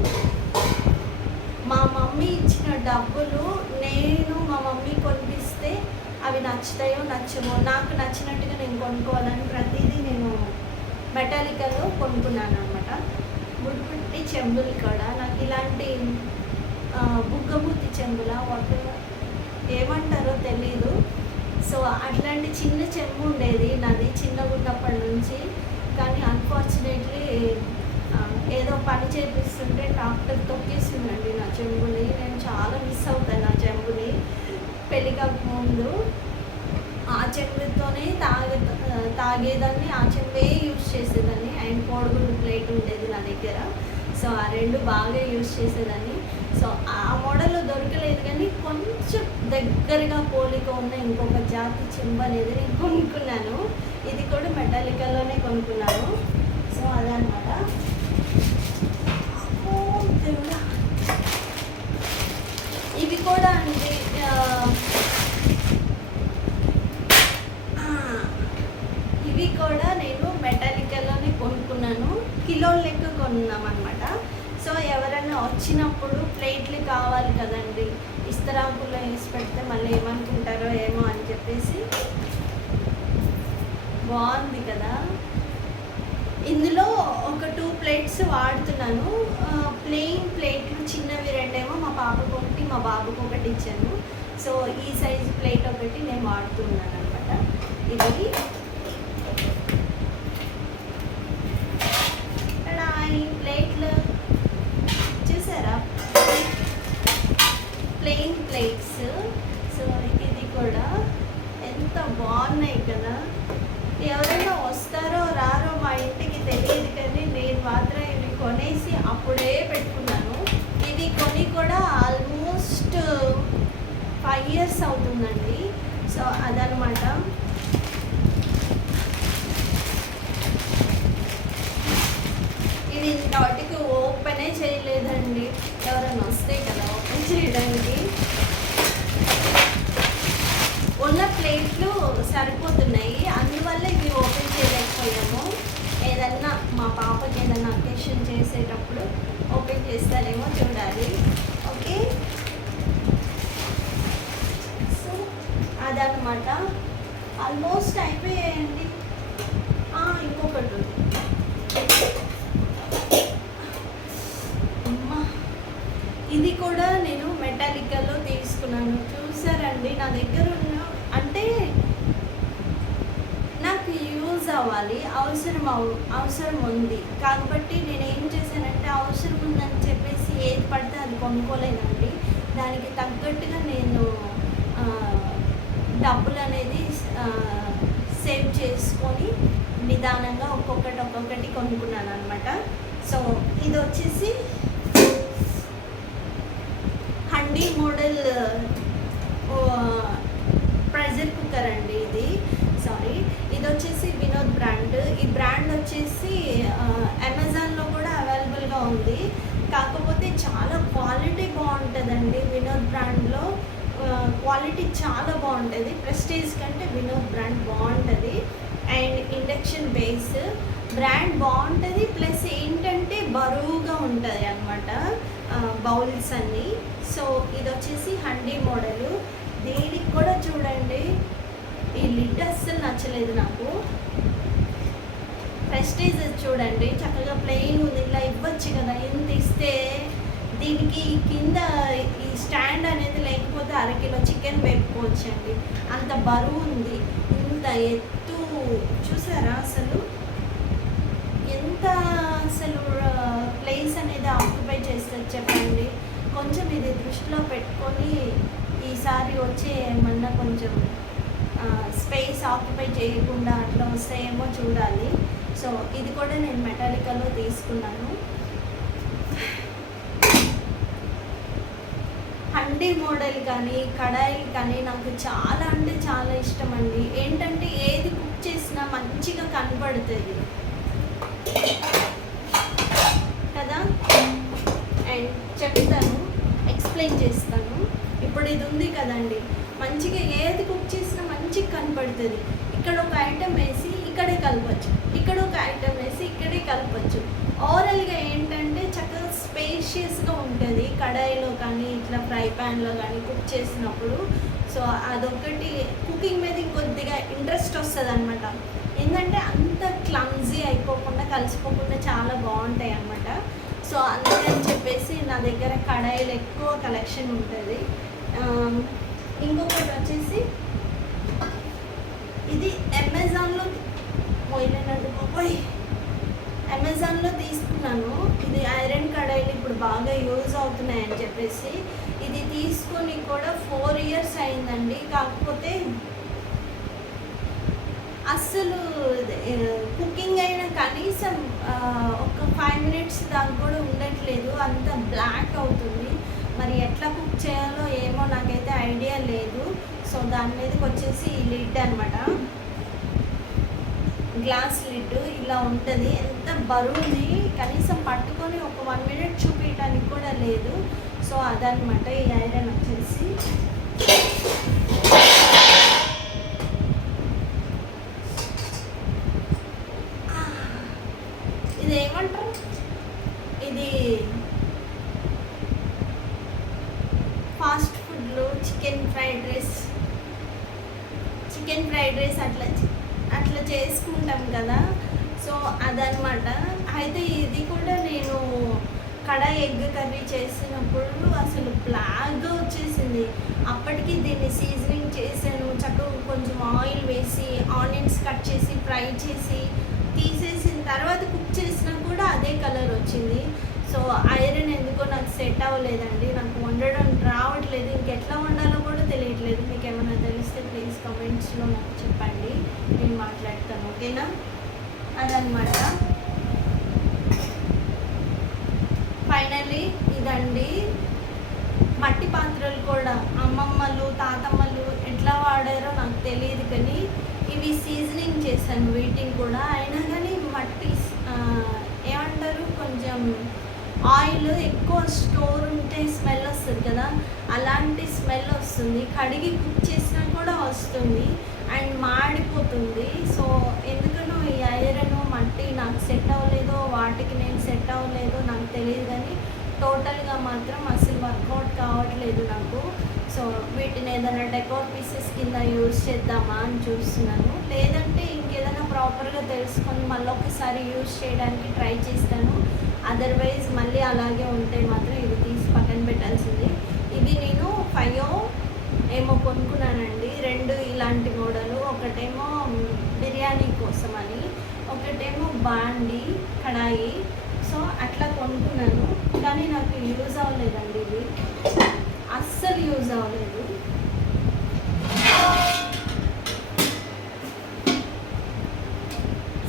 మా మమ్మీ ఇచ్చిన డబ్బులు నేను మా మమ్మీ కొనిపిస్తే అవి నచ్చుతాయో నచ్చమో, నాకు నచ్చినట్టుగా నేను కొనుక్కోవాలని ప్రతిదీ నేను మెటాలికల్లో కొనుక్కున్నాను అనమాట. బుడ్బుట్టి చెంబులు కూడా నాకు ఇలాంటి బుగ్గబూతి చెంబుల వాటి ఏమంటారో తెలీదు. సో అట్లాంటి చిన్న చెంబు ఉండేది నాది చిన్నగా ఉన్నప్పటి నుంచి. కానీ అన్ఫార్చునేట్లీ ఏదో పని చేపిస్తుంటే డాక్టర్ తొక్కేసిందండి నా చెంబుని. నేను చాలా మిస్ అవుతాను నా చెంబుని. పెళ్ళికి ముందు ఆ చెంబుతోనే తాగేదాన్ని, ఆ చెంబే యూజ్ చేసేదాన్ని. అండ్ కోడిగుడ్డు ప్లేట్ ఉండేది నా దగ్గర. సో ఆ 2 బాగా యూజ్ చేసేదాన్ని. సో ఆ మోడల్లో దొరకలేదు, కానీ కొంచెం దగ్గరగా పోలిక ఉన్న ఇంకొక జాతి చెంబు అనేది నేను కొనుక్కున్నాను. ఇది కూడా మెటాలికల్లోనే కొనుక్కున్నాను. సో అదనమాట. ఇవి కూడా అంటే ఇవి కూడా నేను మెటాలికల్లోనే కొనుక్కున్నాను. కిలోల లెక్క కొన్నాం అనమాట. సో ఎవరైనా వచ్చినప్పుడు ప్లేట్లు కావాలి కదండి, ఇస్తరాకుల్లో వేసి పెడితే మళ్ళీ ఏమనుకుంటారో ఏమో అని చెప్పేసి. బాగుంది కదా. ఇందులో ఒక 2 ప్లేట్స్ వాడుతున్నాను. ప్లెయిన్ ప్లేట్లు చిన్నవి రెండేమో మా పాపకు ఒకటి, మా బాబుకు ఒకటి ఇచ్చాను. సో ఈ సైజ్ ప్లేట్ ఒకటి నేను వాడుతున్నాను అనమాట. ఇది ఈ ప్లేట్లు చూసారా, ప్లెయిన్ ప్లేట్స్. సో ఇది కూడా ఎంత బాగున్నాయి కదా. ఎవరైనా వస్తారో రారో మా ఇంటికి తెలియదు, కానీ నేను మాత్రం ఇవి కొనేసి అప్పుడే పెట్టుకున్నాను. ఇది కొని కూడా ఆల్మోస్ట్ 5 years అవుతుందండి. సో అదనమాట. ఇది ఇంతటికి ఓపెనే చేయలేదండి. ఎవరైనా వస్తే కదా ఓపెన్ చేయడానికి. ఉన్న ప్లేట్లు సరిపోతున్నాయి, అందువల్ల ఇవి ఓపెన్ చేయలేకపోయాము. ఏదన్నా మా పాపకి ఏదన్నా అకేషన్ చేసేటప్పుడు ఓపెన్ చేస్తారేమో చూడాలి. ఓకే, సో అదనమాట. ఆల్మోస్ట్ అయిపోయాయండి. ఇంకొకటి ఉంది. ఇది కూడా నేను మెటాలికల్లో తీసుకున్నాను. చూసారండి, నా దగ్గర ఉన్న అంటే నాకు యూజ్ అవ్వాలి, అవసరం ఉంది కాబట్టి నేను ఏం చేశానంటే, అవసరం ఉందని చెప్పేసి ఏది పడితే అది కొనుక్కోలేనండి. దానికి తగ్గట్టుగా నేను డబ్బులు అనేది సేవ్ చేసుకొని నిదానంగా ఒక్కొక్కటి కొనుక్కున్నాను అనమాట. సో ఇది వచ్చేసి హండీ మోడల్ ప్రెషర్ కుక్కర్ అండి. ఇది వచ్చేసి వినోద్ బ్రాండ్. ఈ బ్రాండ్ వచ్చేసి అమెజాన్లో కూడా అవైలబుల్గా ఉంది. కాకపోతే చాలా క్వాలిటీ బాగుంటుందండి. వినోద్ బ్రాండ్లో క్వాలిటీ చాలా బాగుంటుంది. ప్రెస్టీజ్ కంటే వినోద్ బ్రాండ్ బాగుంటుంది. అండ్ ఇండక్షన్ బేస్ బ్రాండ్ బాగుంటుంది. ప్లస్ ఏంటంటే బరువుగా ఉంటుంది అన్నమాట బౌల్స్ అన్నీ. సో ఇది వచ్చేసి హండీ మోడలు. దీనికి కూడా చూడండి, ఈ లిడ్ అస్సలు నచ్చలేదు నాకు. ప్రెస్టీజ్ చూడండి, చక్కగా ప్లెయిన్ ఉంది. ఇలా ఇవ్వచ్చు కదా, ఎంత ఇస్తే దీనికి కింద ఈ స్టాండ్ అనేది లేకపోతే 1/2 కిలో చికెన్ వేపుకోవచ్చండి. అంత బరువు ఉంది. ఇంత ఎత్తు చూసారా, అసలు ఎంత అసలు ప్లేస్ అనేది ఆక్యుపై చేస్తుంది చెప్పండి. కొంచెం ఇది దృష్టిలో పెట్టుకొని ఈసారి వచ్చే ఏమన్నా కొంచెం స్పేస్ ఆక్యుపై చేయకుండా అట్లా వస్తాయేమో చూడాలి. సో ఇది కూడా నేను మెటాలికల్లో తీసుకున్నాను. హండీ మోడల్ కానీ కడాయిలు కానీ నాకు చాలా అంటే చాలా ఇష్టం అండి. ఏంటంటే ఏది కుక్ చేసినా మంచిగా కనబడుతుంది కదా. అండ్ చెప్తాను, ఎక్స్ప్లెయిన్ చేస్తాను. ఇప్పుడు ఇది ఉంది కదండి, మంచిగా ఏది కుక్ చేసినా మంచిగా కనపడుతుంది. ఇక్కడ ఒక ఐటెం వేసి ఇక్కడే కలపచ్చు, ఇక్కడ ఒక ఐటెం వేసి ఇక్కడే కలపచ్చు. ఓవరాల్గా ఏంటంటే చక్కగా స్పేషియస్గా ఉంటుంది కడాయిలో కానీ ఇట్లా ఫ్రై ప్యాన్లో కానీ కుక్ చేసినప్పుడు. సో అదొకటి కుకింగ్ మీద ఇంకొద్దిగా ఇంట్రెస్ట్ వస్తుంది అనమాట. ఏంటంటే అంత క్లమ్జీ అయిపోకుండా కలిసిపోకుండా చాలా బాగుంటాయి అన్నమాట. సో అందుకని చెప్పేసి నా దగ్గర కడాయిలు ఎక్కువ కలెక్షన్ ఉంటుంది. ఇంకొకటి వచ్చేసి ఇది అమెజాన్లో తీసుకున్నాను. ఇది ఐరన్ కడాయిలు ఇప్పుడు బాగా యూజ్ అవుతున్నాయని చెప్పేసి ఇది తీసుకొని కూడా 4 years అయిందండి. కాకపోతే అస్సలు కుకింగ్ అయిన కనీసం ఒక 5 minutes దాకా కూడా ఉండట్లేదు, అంత బ్లాక్ అవుతుంది. మరి ఎట్లా కుక్ చేయాలో ఏమో నాకైతే ఐడియా లేదు. సో దాని మీదకి వచ్చేసి ఈ లిడ్ అనమాట, గ్లాస్ లిడ్ ఇలా ఉంటుంది. ఎంత బరువుంది, కనీసం పట్టుకొని ఒక 1 minute చూపించడానికి కూడా లేదు. సో అదనమాట ఈ ఐరన్ వచ్చేసి. ఇది ఏమంటారు, ఇది ఫాస్ట్ ఫుడ్లో చికెన్ ఫ్రైడ్ రైస్ అట్లా చేసుకుంటాం కదా. సో అదనమాట. కడాయి ఎగ్ కర్రీ చేసినప్పుడు అసలు బ్లాక్గా వచ్చేసింది. అప్పటికి దీన్ని సీజనింగ్ చేశాను, చక్కగా కొంచెం ఆయిల్ వేసి ఆనియన్స్ కట్ చేసి ఫ్రై చేసి తీసేసిన తర్వాత కుక్ చేసినా కూడా అదే కలర్ వచ్చింది. సో ఐరన్ ఎందుకో నాకు సెట్ అవ్వలేదండి, నాకు వండడం రావట్లేదు, ఇంకెట్లా వండాలో కూడా తెలియట్లేదు. మీకు ఏమైనా తెలిస్తే ప్లీజ్ కమెంట్స్లో నాకు చెప్పండి, నేను మాట్లాడతాను, ఓకేనా? అదనమాట. ఫైనల్లీ ఇదండి. మట్టి పాత్రలు కూడా అమ్మమ్మలు తాతమ్మలు ఎట్లా వాడారో నాకు తెలియదు, కానీ ఇవి సీజనింగ్ చేశాను వీటిని కూడా. అయినా కానీ మట్టి ఏమంటారు, కొంచెం ఆయిల్ ఎక్కువ స్టోర్ ఉంటే స్మెల్ వస్తుంది కదా, అలాంటి స్మెల్ వస్తుంది. కడిగి కుక్ చేసినా కూడా వస్తుంది అండ్ మాడిపోతుంది. సో ఎందుకనో ఈ ఐరన్ మట్టి నాకు సెట్ అవ్వలేదో, వాటికి నేను సెట్ అవ్వలేదో నాకు తెలియదు, కానీ టోటల్గా మాత్రం అసలు వర్కౌట్ కావట్లేదు నాకు. సో వీటిని ఏదైనా డెకోర్ పీసెస్ కింద యూజ్ చేద్దామా అని చూస్తున్నాను, లేదంటే ఇంకేదైనా ప్రాపర్గా తెలుసుకొని మళ్ళీ ఒకసారి యూజ్ చేయడానికి ట్రై చేస్తాను. అదర్వైజ్ మళ్ళీ అలాగే ఉంటే మాత్రం ఇవి తీసి పక్కన పెట్టాల్సింది. ఇవి నేను 5 ఏమో కొనుక్కున్నానండి, 2 ఇలాంటి మోడలు. ఒకటేమో బిర్యానీ కోసం అని, ఒకటేమో బాండి కడాయి. సో అట్లా కొనుక్కున్నాను, కానీ నాకు యూజ్ అవ్వలేదండి, ఇవి అస్సలు యూజ్ అవ్వలేదు.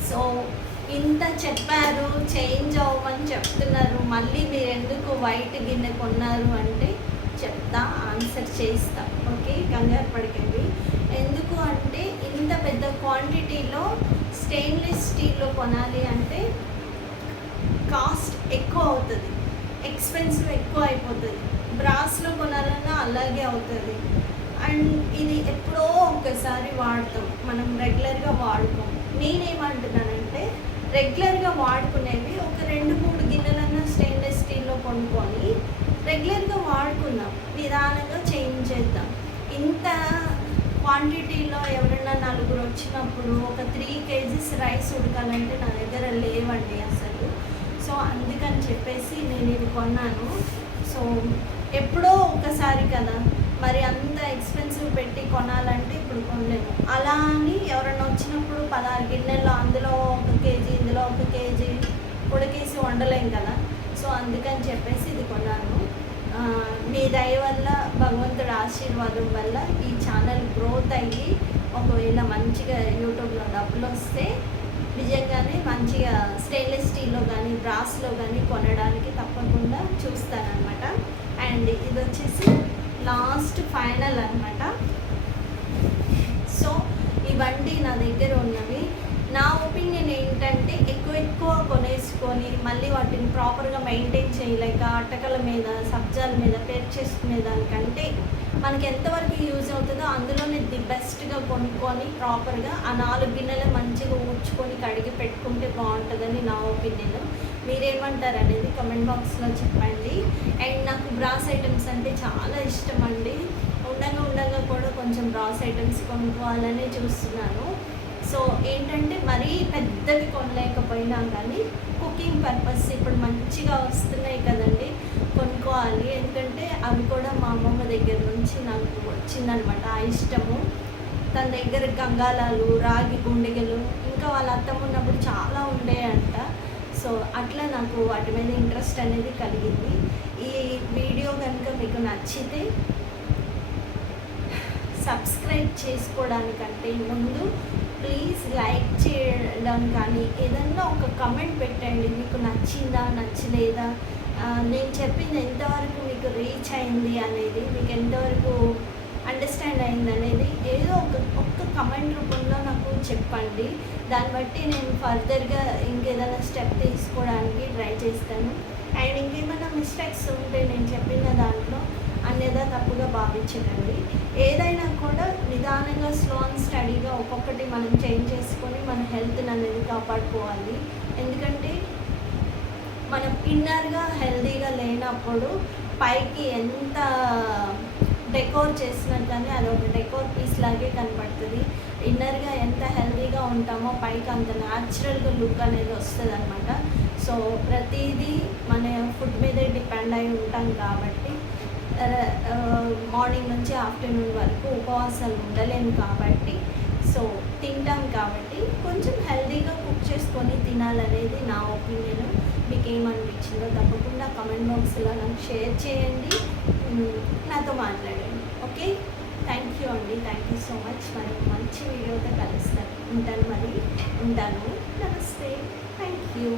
సో ఇంత చెప్పారు, చేంజ్ అవ్వమని చెప్తున్నారు, మళ్ళీ మీరు ఎందుకు వైట్ గిన్నె కొన్నారు అంటే చెప్తా, ఆన్సర్ చేస్తా, ఓకే? కంగారు పడకండి. ఎందుకు అంటే ఇంత పెద్ద క్వాంటిటీలో స్టెయిన్లెస్ స్టీల్లో కొనాలి అంటే కాస్ట్ ఎక్కువ అవుతుంది, ఎక్స్పెన్సివ్ ఎక్కువ అయిపోతుంది. బ్రాస్లో కొనాలన్నా అలాగే అవుతుంది. అండ్ ఇది ఎప్పుడో ఒక్కసారి వాడతాం, మనం రెగ్యులర్గా వాడుకోం. నేనేమంటున్నానంటే రెగ్యులర్గా వాడుకునేవి ఒక 2-3 గిన్నెలన్నా స్టెయిన్లెస్ స్టీల్లో కొనుక్కొని రెగ్యులర్గా వాడుకుందాం, నిదానంగా చేంజ్ చేద్దాం. ఇంత క్వాంటిటీలో ఎవరైనా 4 వచ్చినప్పుడు ఒక 3 kgs రైస్ ఉడకాలంటే నా దగ్గర లేవండి అసలు. సో అందుకని చెప్పేసి నేను ఇది కొన్నాను. సో ఎప్పుడో ఒకసారి కదా, మరి అంత ఎక్స్పెన్సివ్ పెట్టి కొనాలంటే ఇప్పుడు కొనలేము. అలా అని ఎవరైనా వచ్చినప్పుడు 16 గిన్నెల్లో అందులో 1 kg ఇందులో 1 kg ఉడకేసి వండలేం కదా. సో అందుకని చెప్పేసి ఇది కొన్నాను. మీ దయ వల్ల, భగవంతుడి ఆశీర్వాదం వల్ల ఈ ఛానల్ గ్రోత్ అయ్యి ఒకవేళ మంచిగా యూట్యూబ్లో డబ్బులు వస్తే నిజంగానే మంచిగా స్టెయిన్లెస్ స్టీల్లో కానీ బ్రాస్లో కానీ కొనడానికి తప్పకుండా చూస్తానన్నమాట. అండ్ ఇది వచ్చేసి లాస్ట్ ఫైనల్ అనమాట. సో ఇవన్నీ నా దగ్గర ఉన్నవి. నా ఒపీనియన్ ఏంటంటే ఎక్కువ కొనేసుకొని మళ్ళీ వాటిని ప్రాపర్గా మెయింటైన్ చేయలేక అట్టకల మీద, సబ్జాల మీద పేర్ చేసుకునే దానికంటే మనకి ఎంతవరకు యూజ్ అవుతుందో అందులోనే ది బెస్ట్గా కొనుక్కొని ప్రాపర్గా ఆ 4 గిన్నెలు మంచిగా ఊడ్చుకొని కడిగి పెట్టుకుంటే బాగుంటుందని నా ఒపీనియన్. మీరేమంటారు అనేది కమెంట్ బాక్స్లో చెప్పండి. అండ్ నాకు బ్రాస్ ఐటమ్స్ అంటే చాలా ఇష్టం అండి. ఉండగా కూడా కొంచెం బ్రాస్ ఐటమ్స్ కొనుక్కోవాలని చూస్తున్నాను. సో ఏంటంటే మరీ పెద్దవి కొనలేకపోయినా కానీ కుకింగ్ పర్పస్ ఇప్పుడు మంచిగా వస్తున్నాయి కదండి, కొనుక్కోవాలి. ఎందుకంటే అవి కూడా మా అమ్మమ్మ దగ్గర నుంచి నాకు వచ్చిందనమాట ఆ ఇష్టము. తన దగ్గర గంగాలాలు, రాగి గుండెగలు, ఇంకా వాళ్ళ అత్తమ్మ ఉన్నప్పుడు చాలా ఉండేయంట. సో అట్లా నాకు వాటి మీద ఇంట్రెస్ట్ అనేది కలిగింది. ఈ వీడియో కనుక మీకు నచ్చితే సబ్స్క్రైబ్ చేసుకోవడానికంటే ముందు ప్లీజ్ లైక్ చేయడం కానీ ఏదన్నా ఒక కమెంట్ పెట్టండి, మీకు నచ్చిందా నచ్చలేదా, నేను చెప్పింది ఎంతవరకు మీకు రీచ్ అయింది అనేది, మీకు ఎంతవరకు అండర్స్టాండ్ అయింది అనేది ఏదో ఒక్క కమెంట్ రూపంలో నాకు చెప్పండి. దాన్ని బట్టి నేను ఫర్దర్గా ఇంకేదైనా స్టెప్ తీసుకోవడానికి ట్రై చేస్తాను. అండ్ ఇంకేమైనా మిస్టేక్స్ ఉంటే నేను చెప్పిన దాంట్లో అనేదా తప్పుగా భావించకండి. ఏదైనా కూడా నిదానంగా స్లో అండ్ స్టడీగా ఒక్కొక్కటి మనం చేంజ్ చేసుకొని మన హెల్త్ని అనేది కాపాడుకోవాలి. ఎందుకంటే మనం ఇన్నర్గా హెల్తీగా లేనప్పుడు పైకి ఎంత డెకోర్ చేసినా కానీ అది ఒక డెకోర్ పీస్ లాగే కనపడుతుంది. ఇన్నర్గా ఎంత హెల్తీగా ఉంటామో పైకి అంత న్యాచురల్గా లుక్ అనేది వస్తుంది అనమాట. సో ప్రతిదీ మన ఫుడ్ మీదే డిపెండ్ అయి ఉంటాం కాబట్టి మార్నింగ్ నుంచి ఆఫ్టర్నూన్ వరకు ఉపవాసాలు ఉండలేము కాబట్టి సో తింటాం కాబట్టి కొంచెం హెల్తీగా కుక్ చేసుకొని తినాలనేది నా ఒపీనియన్. మీకు ఏమనిపించిందో తప్పకుండా కామెంట్ బాక్స్లో నాకు షేర్ చేయండి, నాతో మాట్లాడండి. ఓకే, థ్యాంక్ యూ అండి, థ్యాంక్ యూ సో మచ్. మరి మంచి వీడియోతో కలుస్తాను, ఉంటాను, నమస్తే, థ్యాంక్ యూ.